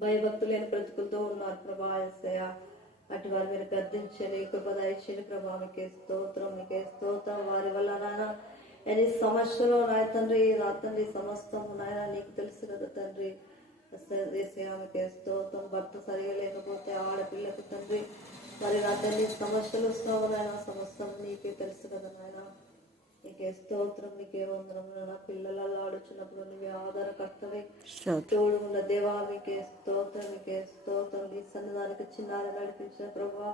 భయభక్తులు లేని బ్రతుకులతో ఉన్నారు ప్రభా. యేసయ్య అటు వారు మీరు గద్దించండి, కృప దయచేయండి ప్రభా. మీకే స్తోత్రం, మీకే స్తోత్రం. వారి వల్ల నాయన ఎన్ని సమస్యలు నాయ తండ్రి, నా తండ్రి సమస్తం నాయన నీకు తెలుసు కదా తండ్రి. యేసయ్య మీకే స్తోత్రం. భర్త సరిగా లేకపోతే ఆడపిల్లకి తండ్రి మరి నా తల్లి సమస్యలు వస్తావు నాయన, సమస్తం నీకే తెలుసు కదా నాయన. నీకే స్తోత్రం, నీకే వందనం. నా పిల్లలలో ఆడుచున్నప్పుడు నువ్వే ఆధారకర్తవే, తోడు ఉన్న దేవా మీకే స్తోత్రం, మీకే స్తోత్రం. నీ సన్నిధానికి చిన్నారి నడిపించిన ప్రభా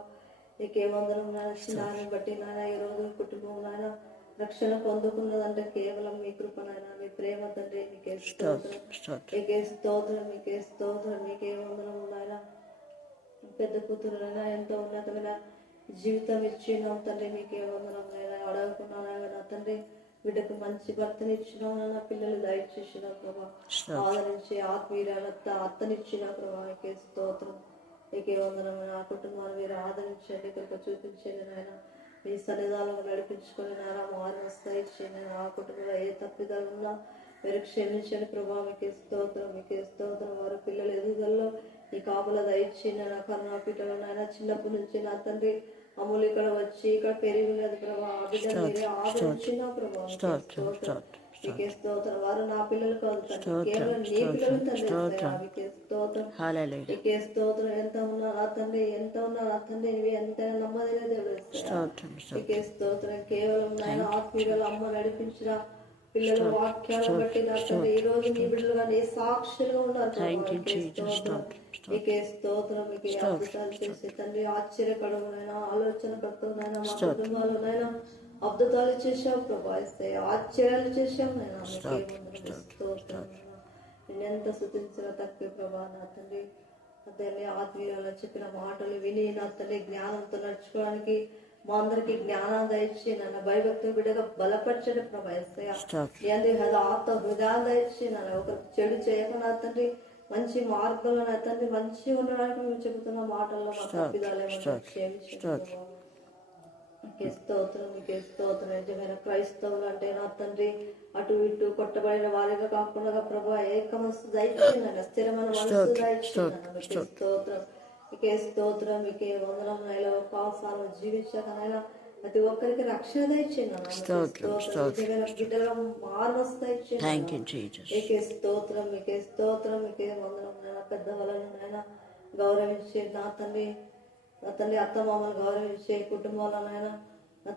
నీకే వందనం నాయన. చిన్నారిని బట్టి నాయన ఈ రోజు కుటుంబం నాయన రక్షణ పొందుకున్నదంటే కేవలం మీ కృప నాయన, మీ ప్రేమ తండ్రి. మీకే స్తోత్రం, మీకే స్తోత్రం, మీకే స్తోత్రం, మీకే వందనం నాయన. పెద్ద కూతురునైనా ఎంతో ఉన్నతమైన జీవితం ఇచ్చినాం తండ్రి. మీకే వందనం నాయన. అడగకున్నాను నా తండ్రి బిడ్డకు మంచి భర్తని ఇచ్చినావు నా, పిల్లలు దయచేసిన ప్రభా. ఆదరించి ఆత్మీయులత అత్తనిచ్చిన ప్రభా మీకే స్తోత్రం, మీకే వందనం. నా కుటుంబాన్ని మీరు ఆదరించండి, కృప చూపించండి నాయన. మీ సన్నిధానంలో నడిపించుకొని నారా మారు వస్తాయి ఇచ్చేయండి. ఆ కుటుంబంలో ఏ తప్పిదాలు ఉన్నా మీరు క్షమించండి ప్రభా. మీకే స్తోత్రం, మీకే స్తోత్రం. వారు పిల్లలు ఎదుగుదలలో ఈ కాపుల దయచేయండి నా. కరుణాపీఠలో నాయన చిన్నప్పటి నుంచి నా తండ్రి అమూలు ఇక్కడ వచ్చి ఇక్కడ పెరిగినది ప్రభా, ఆ బిడ్డ మీరే ఆదరించిన ప్రభా, మీకే స్తోత్రం. వారు నా పిల్లలు కాదు తండ్రి, కేవలం నీ పిల్లలు తండ్రి. మీకే స్తోత్రం, మీకే స్తోత్రం. ఎంత ఉన్నా నా తండ్రి, ఎంత ఉన్నా నా తండ్రి, నీవి ఎంతైనా నమ్మదైన దేవుడు. మీకే స్తోత్రం. కేవలం నాయన ఆత్మీయుల అమ్మ నడిపించిన పిల్లల వాక్యాలను బట్టి నా తండ్రి ఈ రోజు నీ బిడ్డలుగా నీ సాక్షులుగా ఉన్నారు. మీకే స్తోత్రం. మీకే అద్భుతాలు చేసి తండ్రి ఆశ్చర్యకరమైన ఆలోచన కర్తనైనా మా కుటుంబాలనైనా అద్భుతాలు చేశావు ప్రభా, ఆశ్చర్యాలు చేశావు నైనా. మీకే స్తోత్రం. నేనెంత స్తుతించిన తక్కువ ప్రభా నా తండ్రి. అతన్ని ఆత్మీయులు చెప్పిన మాటలు విని నా తండ్రి జ్ఞానంతో నడుచుకోవడానికి మా అందరికి జ్ఞానం దయచి నన్ను భయభక్తులు బిడ్డగా బలపరచండి ప్రభా. ఆత్మ హృదయాలు దయచి నన్ను ఒక చెడు చేయకుండా తండ్రి మంచి మార్గంలో నా తండ్రి మంచిగా ఉండడానికి మేము చెబుతున్న మాటల్లో మా తప్పిదాలేమన్నా క్షమించండి. మీకే స్తోత్రం, మీకే స్తోత్రం. నిజమైన క్రైస్తవులు అంటే నా తండ్రి అటు ఇటు కొట్టబడిన వారిగా కాకుండా ప్రభా ఏక మనసు దయచేయండి, స్థిరమైన మనసు దయచేయండి. మీకే స్తోత్రం, మీకే స్తోత్రం. మీకే వందనం. నైలో కాసాలను జీవించకనైనా ప్రతి ఒక్కరికి రక్షణ దయచేయండి. బిడ్డగా మారుమస్తు దయచేయండి. మీకే స్తోత్రం, మీకే స్తోత్రం. మీకే వందనం. నైనా పెద్దవాళ్ళను నైనా గౌరవించే నా తండ్రి, నా తండ్రి అత్తమామలు గౌరవించే కుటుంబాలనైనా నా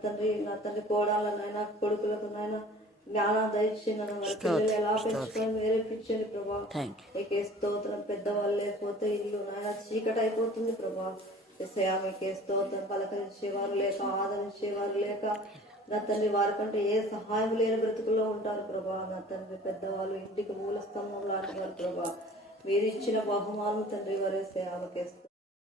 తండ్రి కోడాలనైనా కొడుకులకు నైనా జ్ఞానం దయచేయండి. వారి పిల్లలు ఎలా పెంచుకొని వేరేపించండి ప్రభా. మీకే స్తోత్రం. పెద్దవాళ్ళు లేకపోతే ఇల్లు నాయన చీకటి అయిపోతుంది ప్రభా. మీకే స్తోత్రం. పలకరించేవారు లేక ఆదరించేవారు లేక నా తండ్రి వారికంటే ఏ సహాయం లేని బ్రతుకుల్లో ఉంటారు ప్రభా. నా తండ్రి పెద్దవాళ్ళు ఇంటికి మూల స్తంభం లాంటి వారు ప్రభా. మీరు ఇచ్చిన బహుమానం తండ్రి వారే సేవకే